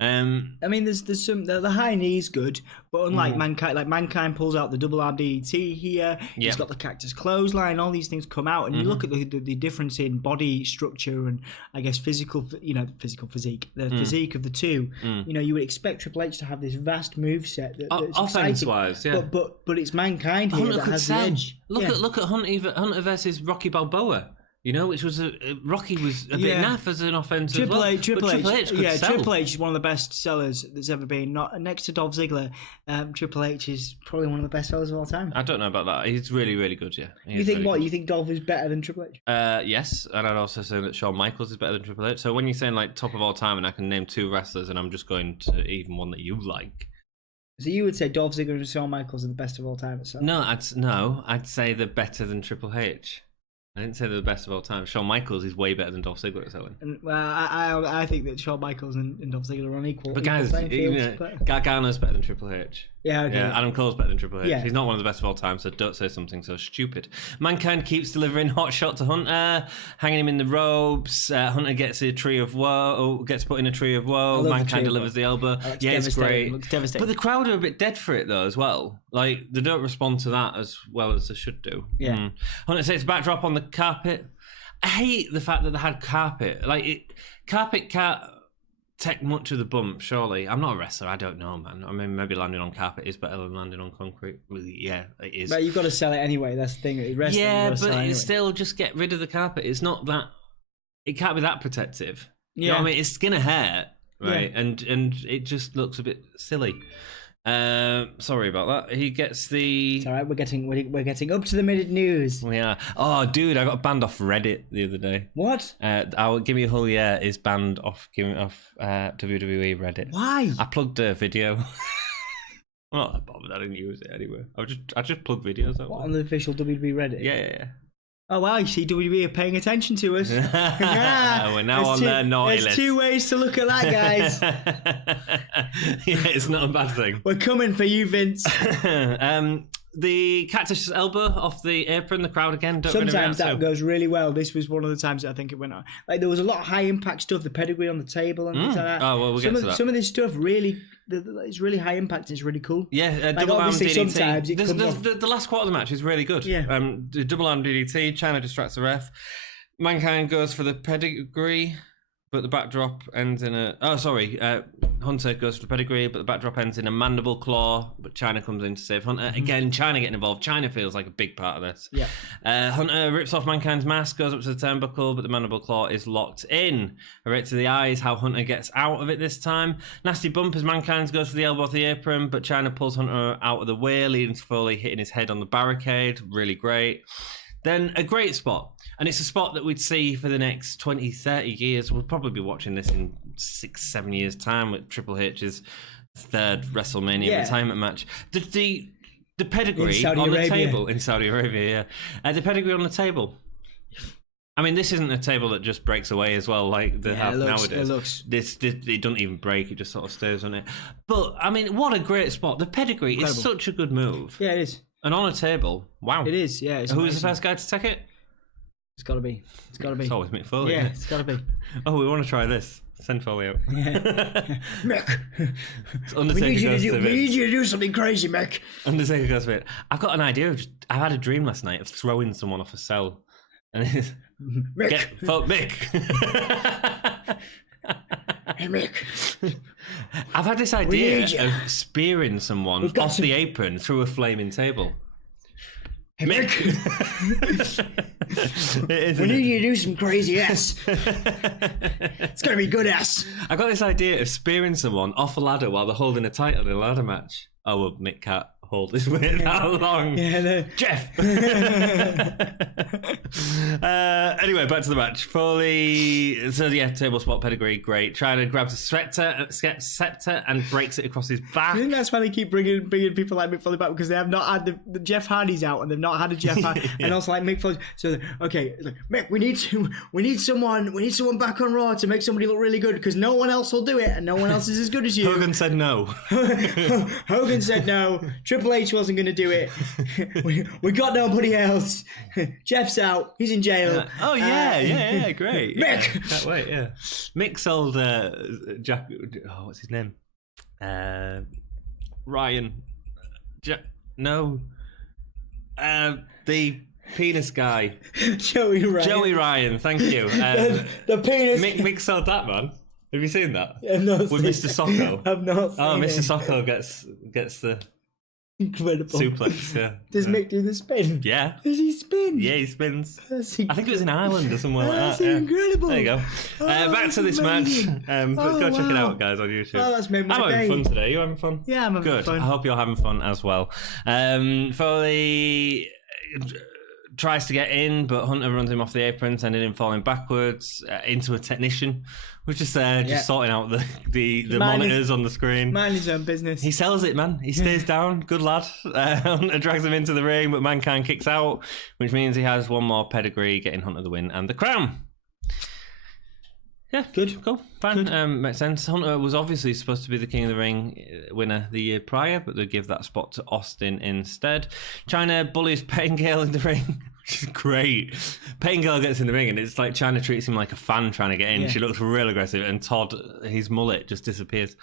I mean, there's some the high knee's good, but unlike Mankind pulls out the double arm DDT here. He's got the cactus clothesline. All these things come out, and you look at the difference in body structure and I guess physical physique, the physique of the two. You know, you would expect Triple H to have this vast moveset that's offense-wise, yeah. But it's Mankind here that has the edge. Look at Hunter versus Rocky Balboa. You know, which was Rocky was a bit naff as an offensive. Triple H could sell. Triple H is one of the best sellers that's ever been. Not next to Dolph Ziggler, Triple H is probably one of the best sellers of all time. I don't know about that. He's really, really good. Yeah. You think what? Good. You think Dolph is better than Triple H? Yes, and I'd also say that Shawn Michaels is better than Triple H. So when you're saying like top of all time, and I can name 2 wrestlers, and I'm just going to even one that you like. So you would say Dolph Ziggler and Shawn Michaels are the best of all time? No, I'd say they're better than Triple H. I didn't say they're the best of all time. Shawn Michaels is way better than Dolph Ziggler at selling. Well, I think that Shawn Michaels and Dolph Ziggler are on equal. But guys, Gargano's better than Triple H. Yeah, okay. Adam Cole's better than Triple H. Yeah. He's not one of the best of all time, so don't say something so stupid. Mankind keeps delivering hot shot to Hunter, hanging him in the ropes. Hunter gets a tree of woe, gets put in a tree of woe. Mankind delivers the elbow. Yeah, it's great. It looks devastating. But the crowd are a bit dead for it though as well. Like they don't respond to that as well as they should do. Yeah. Hunter takes backdrop on the carpet. I hate the fact that they had carpet. Carpet can't take much of the bump, surely. I'm not a wrestler, I don't know, man. I mean, maybe landing on carpet is better than landing on concrete. Well, yeah, it is. But you've got to sell it anyway, that's the thing. Wrestling, but still just get rid of the carpet. It's not that... It can't be that protective. Yeah. You know what I mean? It's skin of hair, right? Yeah. And it just looks a bit silly. Sorry about that. He gets the... It's all right, we're getting up to the minute news. We are. Oh, dude, I got banned off Reddit the other day. What? Our Gimme is banned off WWE Reddit. Why? I plugged a video. I'm not that bothered. I didn't use it anyway. I just plugged videos up. What, on the official WWE Reddit? Yeah. Oh wow, you see WWE are paying attention to us. We're now on their naughty list. There's 2 ways to look at that, guys. Yeah, it's not a bad thing. We're coming for you, Vince. The cactus elbow off the apron, the crowd again. Sometimes that goes really well. This was one of the times that I think it went on. Like there was a lot of high impact stuff, the pedigree on the table and things like that. Oh well, we'll get to that. Some of this stuff really, it's really high impact. It's really cool. Yeah, double arm DDT. Sometimes it comes off. The last quarter of the match is really good. Yeah. The double arm DDT. China distracts the ref. Mankind goes for the pedigree, but the backdrop ends in a... Hunter goes for the pedigree, but the backdrop ends in a mandible claw, but China comes in to save Hunter. Again, China getting involved. China feels like a big part of this. Yeah. Hunter rips off Mankind's mask, goes up to the turnbuckle, but the mandible claw is locked in. Right to the eyes, how Hunter gets out of it this time. Nasty bump as Mankind goes for the elbow off the apron, but China pulls Hunter out of the way, leading to Foley hitting his head on the barricade. Really great. Then a great spot. And it's a spot that we'd see for the next 20, 30 years. We'll probably be watching this in 6, 7 years' time with Triple H's 3rd WrestleMania retirement match. The pedigree on the table in Saudi Arabia, the pedigree on the table. I mean, this isn't a table that just breaks away as well, like they have nowadays. It doesn't even break; it just sort of stays on it. But I mean, what a great spot! The pedigree is such a good move. Yeah, it is. And on a table, wow! It is. Yeah. Who was the first guy to take it? It's got to be. It's always Mick Foley. Yeah, it's got to be. Oh, we want to try this. Send Foley out. Yeah. Mick, Undertaker we need you to do something crazy, Mick. Undertaker goes to it. I've got an idea. I had a dream last night of throwing someone off a cell. And it's, Mick. Mick. Hey, Mick. I've had this idea of spearing someone off the apron through a flaming table. Hey, Mick. We need you to do some crazy ass. It's going to be good ass. I got this idea of spearing someone off a ladder while they're holding a title in a ladder match. Oh, well, Mick can't hold his weight that long. Yeah, no. Jeff! Anyway, back to the match. Foley, so yeah, table spot pedigree, great. Trying to grab the scepter and breaks it across his back. I think that's why they keep bringing people like Mick Foley back, because they have not had the Jeff Hardy's out, and they've not had a Jeff Hardy, and also like Mick Foley. So okay, like, Mick, we need someone back on Raw to make somebody look really good, because no one else will do it, and no one else is as good as you. Hogan said no. Hogan said no. Triple H wasn't going to do it. we got nobody else. Jeff's out. He's in jail. Oh yeah, great. Mick. Yeah, can't wait. Yeah, Mick sold Jack. Oh, what's his name? Ryan. No. The penis guy. Joey Ryan. Joey Ryan. Thank you. The penis. Mick sold that, man. Have you seen that? I've not with seen Mr. Socko. I've not seen Oh, Mr. it. Socko gets the Incredible. suplex. Yeah. Does Mick do the spin? Yeah. Does he spin? Yeah, he spins. That's I think it was in Ireland or somewhere like That's that. Yeah. incredible. There you go. Back to this amazing. match. Go check it out, guys, on YouTube. Oh, that's made my I'm day. having fun today. You having fun? Yeah, I'm having Good. fun. I hope you're having fun as well. Foley tries to get in, but Hunter runs him off the apron, sending him falling backwards into a technician, who's just there, just sorting out the monitors on the screen. Mind his own business. He sells it, man. He stays down. Good lad. Hunter drags him into the ring, but Mankind kicks out, which means he has one more pedigree, getting Hunter the win and the crown. Yeah, good, cool, fine. Makes sense. Hunter was obviously supposed to be the King of the Ring winner the year prior, but they give that spot to Austin instead. Chyna bullies Pettingale in the ring, which is great. Pettingale gets in the ring, and it's like Chyna treats him like a fan trying to get in. Yeah. She looks real aggressive, and Todd, his mullet just disappears,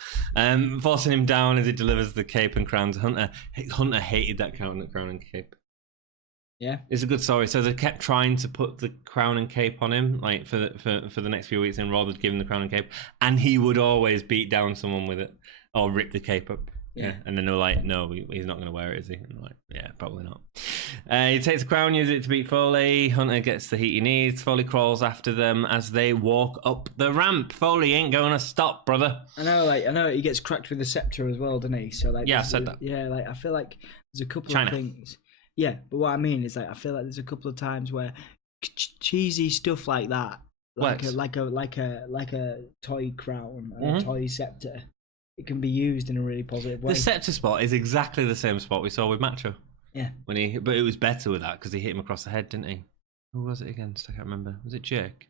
forcing him down as he delivers the cape and crown to Hunter. Hunter hated that crown and cape. Yeah, it's a good story. So they kept trying to put the crown and cape on him, like for the next few weeks, and rather than give him the crown and cape, and he would always beat down someone with it or rip the cape up. Yeah, and then they're like, "No, he's not going to wear it, is he?" And they're like, "Yeah, probably not." He takes the crown, uses it to beat Foley. Hunter gets the heat he needs. Foley crawls after them as they walk up the ramp. Foley ain't going to stop, brother. I know. He gets cracked with the scepter as well, doesn't he? So like, yeah, I said that. Yeah, like I feel like there's a couple of things. Yeah, but what I mean is, like, I feel like there's a couple of times where cheesy stuff like that, like a toy crown, a toy scepter, it can be used in a really positive way. The scepter spot is exactly the same spot we saw with Macho. Yeah, but it was better with that because he hit him across the head, didn't he? Who was it against? I can't remember. Was it Jake?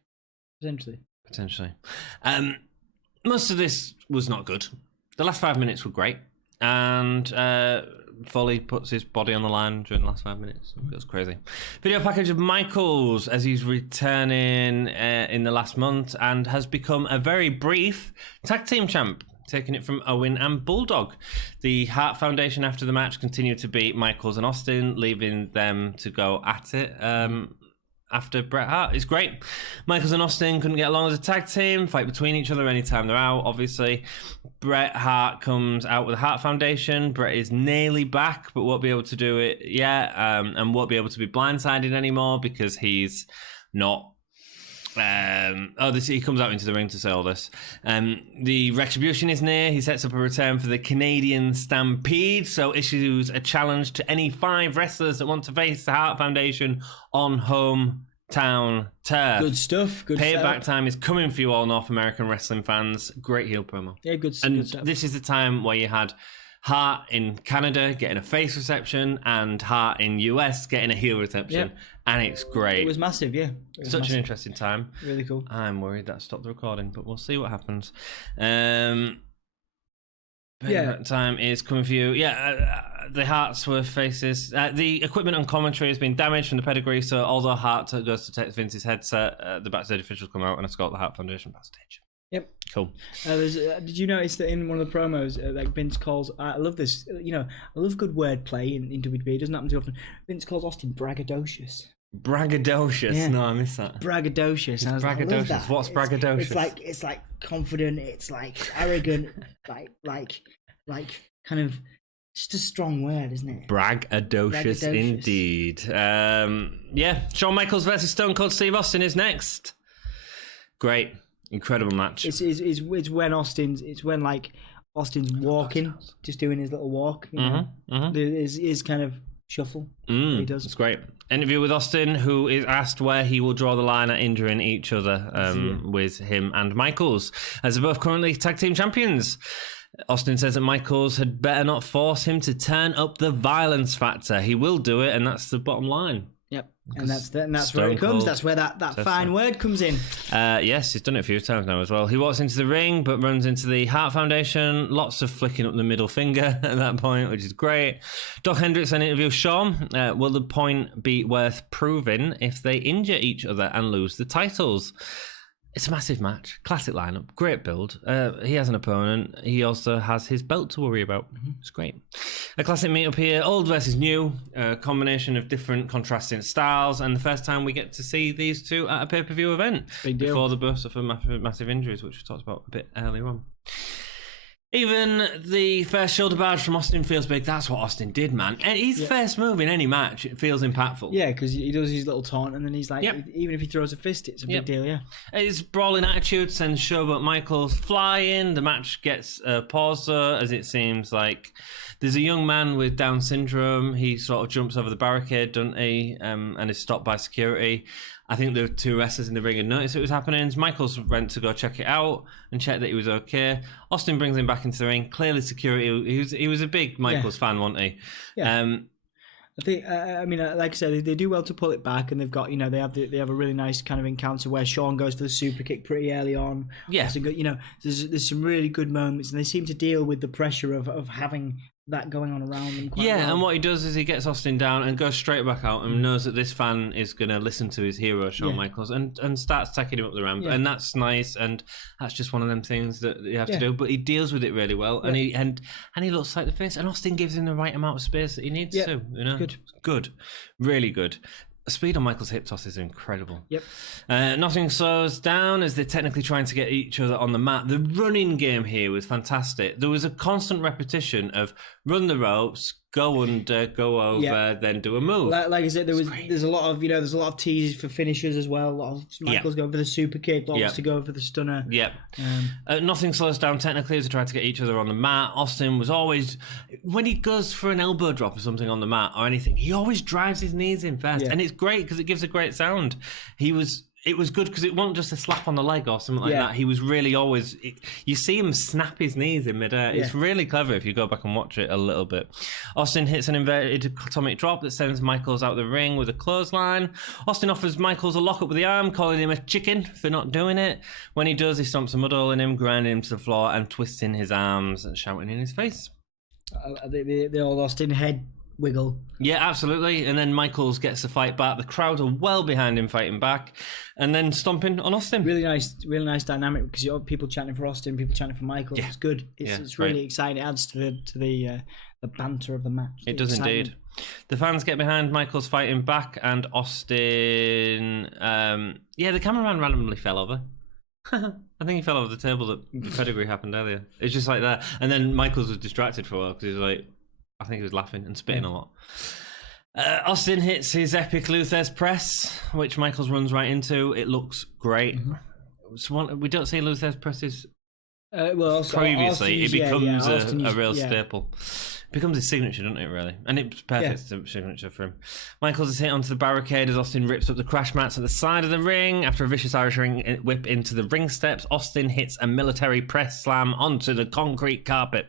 Potentially. Most of this was not good. The last 5 minutes were great, and Foley puts his body on the line during the last 5 minutes. It was crazy. Video package of Michaels as he's returning in the last month and has become a very brief tag team champ, taking it from Owen and Bulldog. The Hart Foundation after the match continued to beat Michaels and Austin, leaving them to go at it after Bret Hart. It's great. Michaels and Austin couldn't get along as a tag team, fight between each other anytime they're out, obviously. Bret Hart comes out with the Hart Foundation. Bret is nearly back, but won't be able to do it yet, and won't be able to be blindsided anymore because he's not... he comes out into the ring to say all this. The Retribution is near. He sets up a return for the Canadian Stampede, so issues a challenge to any 5 wrestlers that want to face the Hart Foundation on hometown turf. Good stuff. Good Payback time is coming for you all North American wrestling fans. Great heel promo. Yeah, good and stuff. This is the time where you had Hart in Canada getting a face reception and Hart in US getting a heel reception. Yep. And it's great. It was massive, yeah. Such an interesting time. Really cool. I'm worried that stopped the recording, but we'll see what happens. Time is coming for you. The Harts were faces. The equipment and commentary has been damaged from the pedigree, so although Hart goes to take Vince's headset, the backstage officials come out and escort the Hart Foundation backstage. Yep. Cool. Did you notice that in one of the promos, like Vince calls, I love this, I love good wordplay in WWE. It doesn't happen too often. Vince calls Austin braggadocious. Braggadocious? Yeah. No, I missed that. Braggadocious. Braggadocious. What's braggadocious? It's like confident. It's like arrogant. like kind of just a strong word, isn't it? Braggadocious indeed. Shawn Michaels versus Stone Cold Steve Austin is next. Great. Incredible match. It's when Austin's Austin's walking, just doing his little walk. His kind of shuffle. He does. It's great. Interview with Austin, who is asked where he will draw the line at injuring each other with him and Michaels, as they're both currently tag team champions. Austin says that Michaels had better not force him to turn up the violence factor. He will do it, and that's the bottom line. Yep, and that's where it comes. That's where that fine word comes in. Yes, he's done it a few times now as well. He walks into the ring, but runs into the Heart Foundation. Lots of flicking up the middle finger at that point, which is great. Doc Hendricks then interviews Shawn. Will the point be worth proving if they injure each other and lose the titles? It's a massive match. Classic lineup. Great build. He has an opponent. He also has his belt to worry about. It's great. A classic meet-up here. Old versus new. A combination of different contrasting styles. And the first time we get to see these two at a pay-per-view event. Big deal. Before the burst of massive injuries, which we talked about a bit earlier on. Even the first shoulder barge from Austin feels big. That's what Austin did, man. And his first move in any match, it feels impactful. Yeah, because he does his little taunt, and then he's like, even if he throws a fist, it's a big deal, yeah. His brawling attitude sends Showboat Michaels flying. The match gets paused, as it seems like there's a young man with Down syndrome. He sort of jumps over the barricade, doesn't he, and is stopped by security. I think the two wrestlers in the ring had noticed it was happening. Michaels went to go check it out and check that he was okay. Austin brings him back into the ring. Clearly security. He was a big Michaels fan, wasn't he? Yeah. I think, like I said, they do well to pull it back, and they've got, they have a really nice kind of encounter where Shawn goes for the super kick pretty early on. Yeah. There's some really good moments, and they seem to deal with the pressure of having that going on around them quite well. And what he does is he gets Austin down and goes straight back out and knows that this fan is going to listen to his hero, Shawn Michaels, and starts taking him up the ramp. And that's nice, and that's just one of them things that you have to do. But he deals with it really well, and he looks like the face, and Austin gives him the right amount of space that he needs to. Good, really good. Speed on Michael's hip tosses are incredible. Yep. Nothing slows down as they're technically trying to get each other on the mat. The running game here was fantastic. There was a constant repetition of run the ropes, go under, go over, then do a move. Like I said, there's a lot of teases for finishers as well. A lot of Michaels going for the super kick, lots to go for the stunner. Yep. Nothing slows down technically as they try to get each other on the mat. Austin was always, when he goes for an elbow drop or something on the mat or anything, he always drives his knees in first, and it's great because it gives a great sound. It was good because it wasn't just a slap on the leg or something like that. He was really always... You see him snap his knees in midair. It's really clever if you go back and watch it a little bit. Austin hits an inverted atomic drop that sends Michaels out the ring with a clothesline. Austin offers Michaels a lock-up with the arm, calling him a chicken for not doing it. When he does, he stomps a mud hole in him, grinding him to the floor and twisting his arms and shouting in his face. The old Austin head wiggle. Yeah, absolutely. And then Michaels gets the fight back. The crowd are well behind him fighting back, and then stomping on Austin. Really nice dynamic because you have people chanting for Austin, people chanting for Michaels. It's good. It's really exciting. It adds to the banter of the match. It does indeed. The fans get behind Michaels fighting back, and Austin. The cameraman randomly fell over. I think he fell over the table that Pedigree happened earlier. It's just like that, and then Michaels was distracted for a while because he was like. I think he was laughing and spitting a lot. Austin hits his epic Luther's press, which Michaels runs right into. It looks great. We don't see Luther's presses previously. It becomes a real staple. It becomes his signature, doesn't it, really? And it's perfect signature for him. Michaels is hit onto the barricade as Austin rips up the crash mats at the side of the ring. After a vicious Irish whip into the ring steps, Austin hits a military press slam onto the concrete carpet.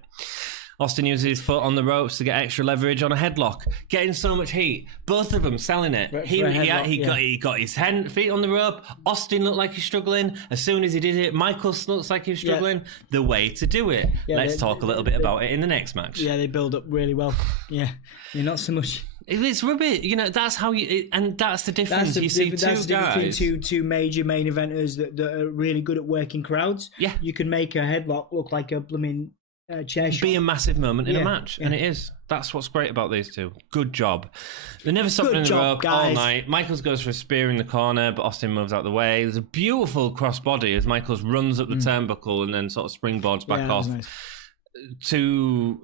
Austin uses his foot on the ropes to get extra leverage on a headlock, getting so much heat. Both of them selling it. He got his feet on the rope. Austin looked like he's struggling. As soon as he did it, Michaels looks like he's struggling. The way to do it. Let's talk a little bit about it in the next match. Yeah, they build up really well. Yeah, not so much. It's rubbish. You know, that's how and that's the difference. You see that's two guys. Two major main eventers that are really good at working crowds. Yeah. You can make a headlock look like a blooming chair shot. Be a massive moment in a match, and it is. That's what's great about these two. Good job. They never stopped in the rope all night. Michaels goes for a spear in the corner, but Austin moves out the way. There's a beautiful crossbody as Michaels runs up the turnbuckle and then sort of springboards back off. Nice.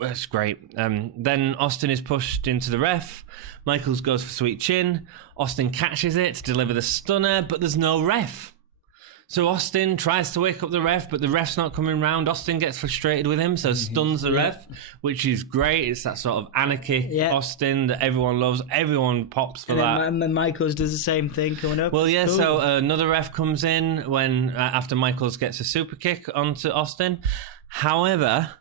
That's great. Then Austin is pushed into the ref. Michaels goes for sweet chin. Austin catches it to deliver the stunner, but there's no ref. So Austin tries to wake up the ref, but the ref's not coming round. Austin gets frustrated with him, so stuns the ref, which is great. It's that sort of anarchy Austin that everyone loves. Everyone pops for that. And then Michaels does the same thing coming up. Well, cool. So another ref comes in when after Michaels gets a super kick onto Austin. However,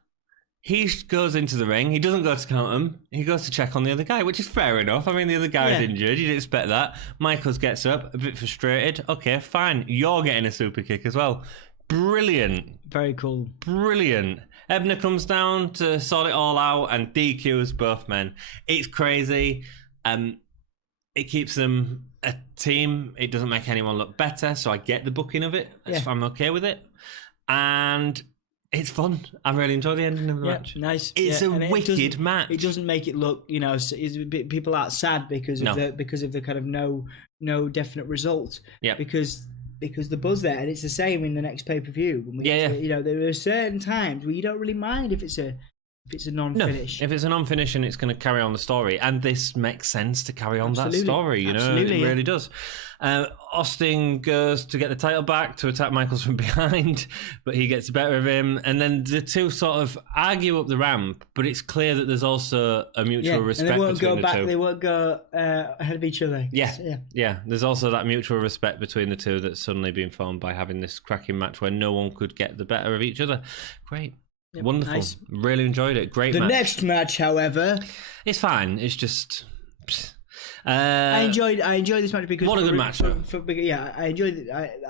he goes into the ring. He doesn't go to count him. He goes to check on the other guy, which is fair enough. I mean, the other guy's injured. You'd expect that. Michaels gets up, a bit frustrated. Okay, fine. You're getting a super kick as well. Brilliant. Very cool. Brilliant. Ebner comes down to sort it all out and DQs both men. It's crazy. It keeps them a team. It doesn't make anyone look better, so I get the booking of it. I'm okay with it. And it's fun. I really enjoy the ending of the match. Nice. It's a wicked match. It doesn't make it look, you know, people aren't sad because of the kind of no definite result. Yeah. Because the buzz there, and it's the same in the next pay-per-view. You know, there are certain times where you don't really mind if it's a non-finish. No, if it's a non-finish and it's going to carry on the story, and this makes sense to carry on that story, you know, it really does. Austin goes to get the title back to attack Michaels from behind, but he gets the better of him, and then the two sort of argue up the ramp, but it's clear that there's also a mutual respect between the two. They won't go ahead of each other. Yeah. There's also that mutual respect between the two that's suddenly been formed by having this cracking match where no one could get the better of each other. Great. Yep, wonderful. Nice. Really enjoyed it. Great match. The next match, however, it's fine. It's just I enjoyed this match because what a good match. I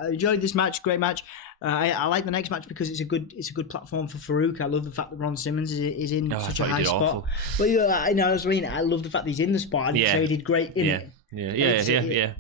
enjoyed this match. Great match. I like the next match because it's a good platform for Faarooq. I love the fact that Ron Simmons is in such a high spot. But I know what I mean. I love the fact that he's in the spot and so he did great in it. Yeah.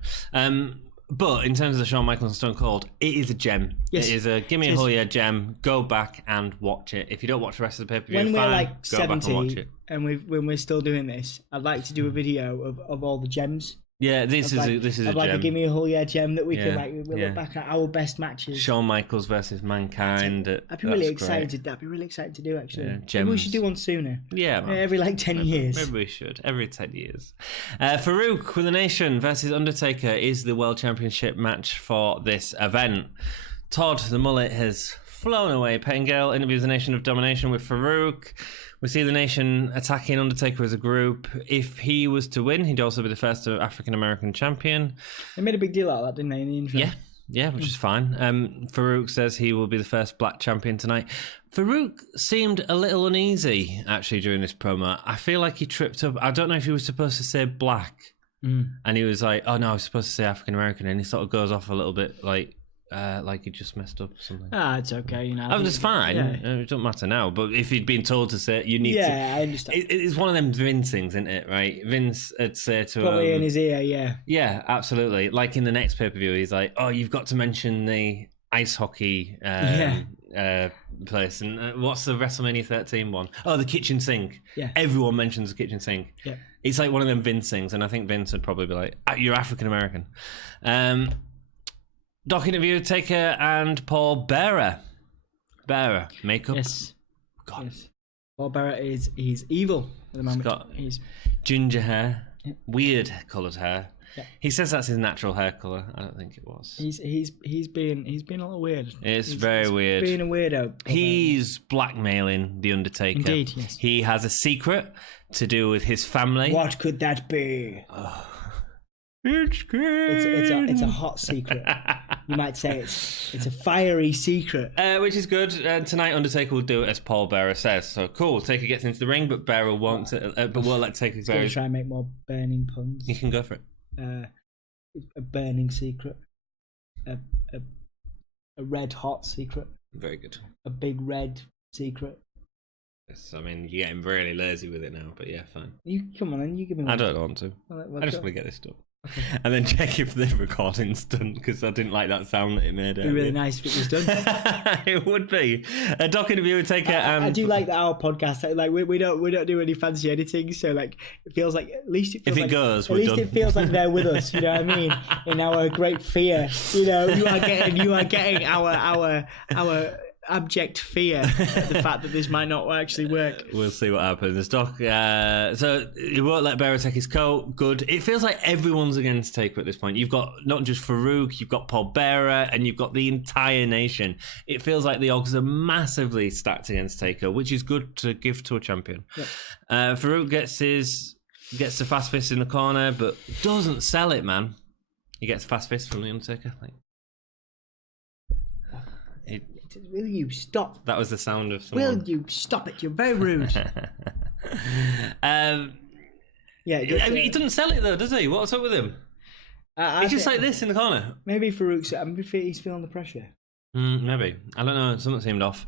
But in terms of the Shawn Michaels and Stone Cold, it is a gem. Yes. It is a Gimme a Gem. Go back and watch it. If you don't watch the rest of the pay-per-view, when we're like go 70 back and watch it. And when we're still doing this, I'd like to do a video of all the gems. Yeah, this is a gem. Like a Gimme a gem that we can look back at our best matches. Shawn Michaels versus Mankind. I'd be really excited. I'd be really excited to do actually. Yeah, maybe we should do one sooner. Yeah, man. Every 10 years. Maybe we should. Every 10 years. Faarooq with the Nation versus Undertaker is the World Championship match for this event. Todd the Mullet has flown away. Pettingale interviews the Nation of Domination with Faarooq. We see the Nation attacking Undertaker as a group. If he was to win, he'd also be the first African-American champion. They made a big deal out of that, didn't they, in the intro? Yeah, which is fine. Faarooq says he will be the first black champion tonight. Faarooq seemed a little uneasy, actually, during this promo. I feel like he tripped up. I don't know if he was supposed to say black. And he was like, oh, no, I was supposed to say African-American. And he sort of goes off a little bit like he just messed up or something. It's okay, you know. Oh, it's fine. Yeah. It doesn't matter now. But if he'd been told to say it, you need to. Yeah, I understand. It's one of them Vince things, isn't it? Right? Vince would say to probably in his ear, yeah. Yeah, absolutely. Like in the next pay-per-view, he's like, "Oh, you've got to mention the ice hockey place." And what's the WrestleMania 13 one? Oh, the kitchen sink. Yeah. Everyone mentions the kitchen sink. Yeah. It's like one of them Vince things, and I think Vince would probably be like, "You're African American." Doc interview Taker and Paul Bearer. Makeup. Yes. God. Yes. Paul Bearer he's evil at the moment. He's ginger hair, weird coloured hair. Yeah. He says that's his natural hair colour. I don't think it was. He's been a little weird. It's very weird. Being a weirdo. He's blackmailing the Undertaker. Indeed, yes. He has a secret to do with his family. What could that be? It's good. It's a hot secret. You might say it's a fiery secret. Which is good. Tonight, Undertaker will do it as Paul Bearer says. So cool. Taker gets into the ring, but Bearer won't. But we'll let Taker go. Try and make more burning puns. You can go for it. A burning secret. A red hot secret. Very good. A big red secret. I mean, you're getting really lazy with it now, but yeah, fine. You come on, then you give me one. I don't want to. Well, I just want to get this done. Okay. And then check if the recording's done, because I didn't like that sound that it made. It'd be really nice if it was done. It would be. A doc interview would take I do like that our podcast. Like we don't do any fancy editing, so like it feels like at least it feels if it like, goes, at least done. It feels like they're with us. You know what I mean? In our great fear, you are getting our abject fear at the fact that this might not actually work. We'll see what happens. Doc, so he won't let Bearer take his coat. Good. It feels like everyone's against Taker at this point. You've got not just Faarooq, you've got Paul Bearer, and you've got the entire nation. It feels like the odds are massively stacked against Taker, which is good to give to a champion. Yep. Faarooq gets the fast fist in the corner, but doesn't sell it, man. He gets a fast fist from the Undertaker. Will you stop? That was the sound of someone. Will you stop it? You're very rude. He doesn't sell it though, does he? What's up with him? He's just like this in the corner. Maybe Faarooq's. He's feeling the pressure. Maybe. I don't know. Something seemed off.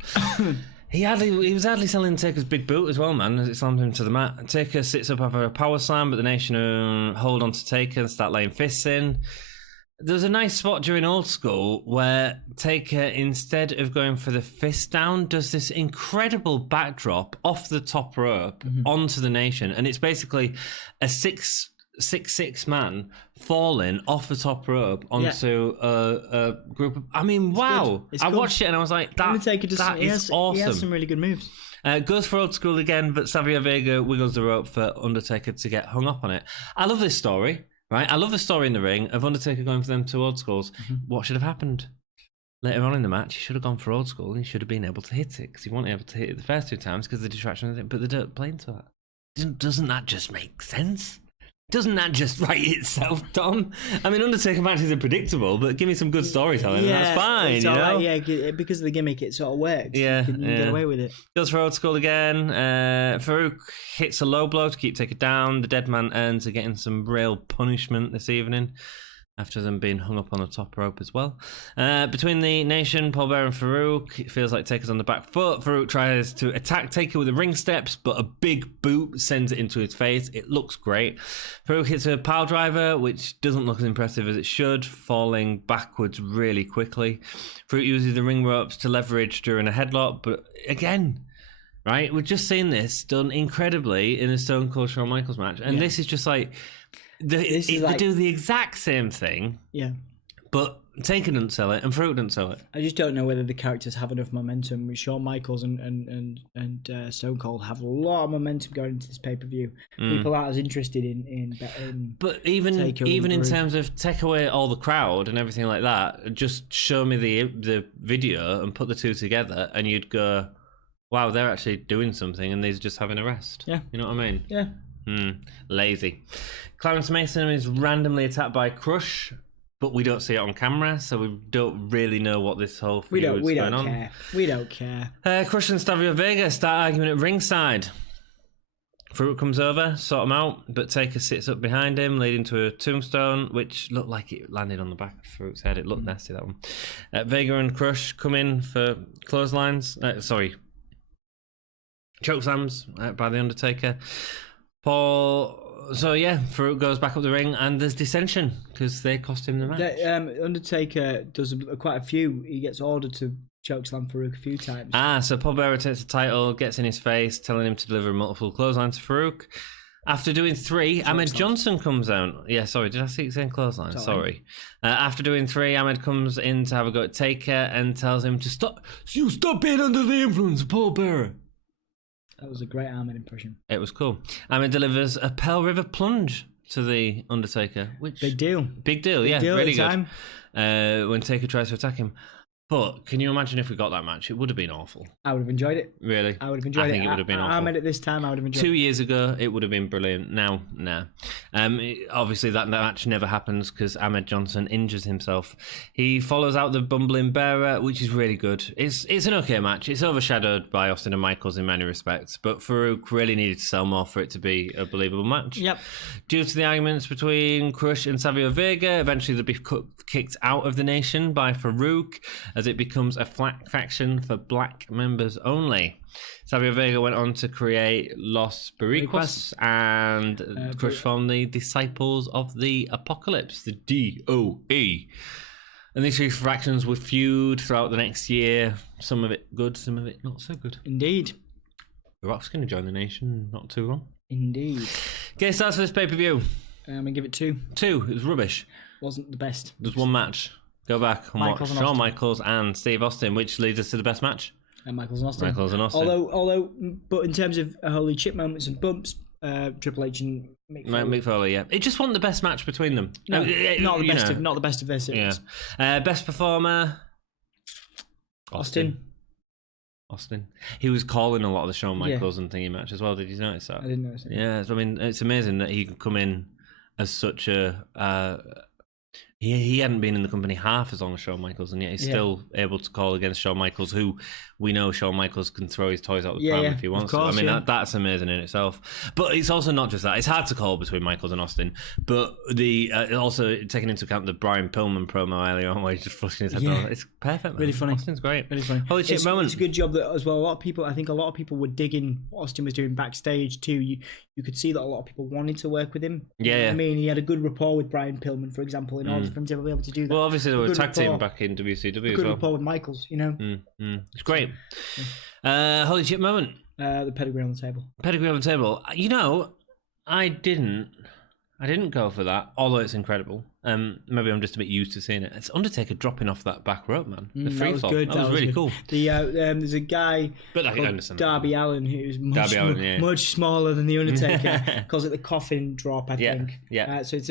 He was hardly selling Taker's big boot as well, man, as it slammed him to the mat. Taker sits up after a power slam, but the Nation hold on to Taker and start laying fists in. There's a nice spot during Old School where Taker, instead of going for the fist down, does this incredible backdrop off the top rope onto the Nation. And it's basically a 6'6" man falling off the top rope onto a group of... I mean, wow. I watched it and I was like, that is awesome. He has some really good moves. Goes for Old School again, but Savio Vega wiggles the rope for Undertaker to get hung up on it. I love this story. Right, I love the story in the ring of Undertaker going for them to Old Schools. What should have happened? Later on in the match, he should have gone for Old School and he should have been able to hit it because he wasn't able to hit it the first 2 times because of the distraction of it, but they don't play into that. Doesn't that just make sense? Doesn't that just write itself, Tom? I mean, Undertaker matches are predictable, but give me some good storytelling, and that's fine, you know? Right, because of the gimmick, it sort of works. Yeah, you can get away with it. Goes for Old School again. Faarooq hits a low blow to keep Taker down. The dead man earns are getting some real punishment this evening after them being hung up on the top rope as well. Between the Nation, Paul Bearer and Faarooq, it feels like Taker's on the back foot. Faarooq tries to attack Taker with the ring steps, but a big boot sends it into his face. It looks great. Faarooq hits a pile driver, which doesn't look as impressive as it should, falling backwards really quickly. Faarooq uses the ring ropes to leverage during a headlock, but again... Right, we've just seen this done incredibly in a Stone Cold Shawn Michaels match, and this is just like they do the exact same thing. Yeah, but Taker didn't sell it, and Faarooq didn't sell it. I just don't know whether the characters have enough momentum. With Shawn Michaels and Stone Cold have a lot of momentum going into this pay-per-view. People aren't as interested in but even in terms of take away all the crowd and everything like that, just show me the video and put the two together, and you'd go, wow, they're actually doing something and they're just having a rest. Yeah. You know what I mean? Yeah. Lazy. Clarence Mason is randomly attacked by Crush, but we don't see it on camera, so we don't really know what this whole feud is going on. We don't care. Crush and Savio Vega start arguing at ringside. Faarooq comes over, sort him out, but Taker sits up behind him, leading to a tombstone, which looked like it landed on the back of Faarooq's head. It looked nasty, that one. Vega and Crush come in for clotheslines. Chokeslams by the Undertaker. Faarooq goes back up the ring and there's dissension because they cost him the match. Undertaker does quite a few. He gets ordered to chokeslam Faarooq a few times. So Paul Bearer takes the title, gets in his face, telling him to deliver multiple clotheslines to Faarooq. After doing 3, Ahmed Johnson comes out. Yeah, sorry, did I see saying clothesline? Sorry. After doing 3, Ahmed comes in to have a go at Taker and tells him to stop being under the influence of Paul Bearer. That was a great Ahmed impression. It was cool. Ahmed delivers a Pearl River plunge to the Undertaker. Big deal. Big deal, really good. When Taker tries to attack him. But can you imagine if we got that match? It would have been awful. I would have enjoyed it. Really? I would have enjoyed it. I think it would have been awful. Ahmed at this time, I would have enjoyed it. 2 years ago, it would have been brilliant. Now, nah. Obviously, that match never happens because Ahmed Johnson injures himself. He follows out the bumbling Bearer, which is really good. It's an okay match. It's overshadowed by Austin and Michaels in many respects, but Faarooq really needed to sell more for it to be a believable match. Yep. Due to the arguments between Crush and Savio Vega, eventually they'll be kicked out of the Nation by Faarooq. as it becomes a faction for black members only. Savio Vega went on to create Los Boricuas and Crush from the Disciples of the Apocalypse, the DOE. And these three factions would feud throughout the next year. Some of it good, some of it not so good. Indeed. The Rock's going to join the nation not too long. Indeed. Okay, starts for this pay-per-view. I'm going to give it 2. 2. It was rubbish. Wasn't the best. There's one match. Go back and watch Shawn Michaels and Steve Austin, which leads us to the best match. And Michaels and Austin. Michaels and Austin. Although, but in terms of holy chip moments and bumps, Triple H and Mick Foley, yeah. It just wasn't the best match between them. No, not the best of their series. Yeah. Best performer, Austin. He was calling a lot of the Shawn Michaels and thingy match as well. Did you notice that? I didn't notice it. Yeah, so, I mean, it's amazing that he could come in as such a... He hadn't been in the company half as long as Shawn Michaels, and yet he's still able to call against Shawn Michaels, who we know Shawn Michaels can throw his toys out the pram if he wants to. I mean, that's amazing in itself. But it's also not just that. It's hard to call between Michaels and Austin, but the also taking into account the Brian Pillman promo earlier on where he's just flushing his head down. It's perfect, man. Really funny. Austin's great. Really funny. Holy shit moment. It's a good job that as well. I think a lot of people were digging what Austin was doing backstage too. You could see that a lot of people wanted to work with him. Yeah. I mean, he had a good rapport with Brian Pillman, for example, in order for him to be able to do that. Well, obviously, they were a tag team back in WCW as well. Good rapport with Michaels, you know. It's great. Holy shit moment. The pedigree on the table. Pedigree on the table. You know, I didn't go for that, although it's incredible. Maybe I'm just a bit used to seeing it. It's Undertaker dropping off that back rope, man. The free fall. That was really cool. There's a guy called Darby Allin who's much smaller than the Undertaker. Calls it the coffin drop, I think. Yeah. So it's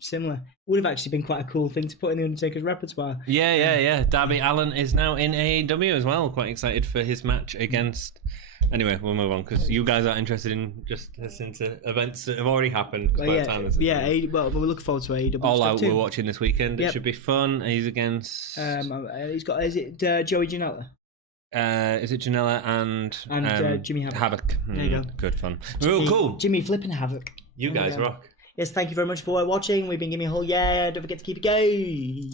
similar. Would have actually been quite a cool thing to put in the Undertaker's repertoire. Yeah. Darby Allin is now in AEW as well. Quite excited for his match against... Anyway, we'll move on because you guys are interested in just listening to events that have already happened. Well, we're looking forward to AEW. All Out we're watching this weekend. It should be fun. He's against... is it Joey Janela? Is it Janela and Jimmy Havoc? There you go. Good fun. Cool. Jimmy flipping Havoc. You guys rock. Yes, thank you very much for watching. We've been Gimme a whole don't forget to keep it gay.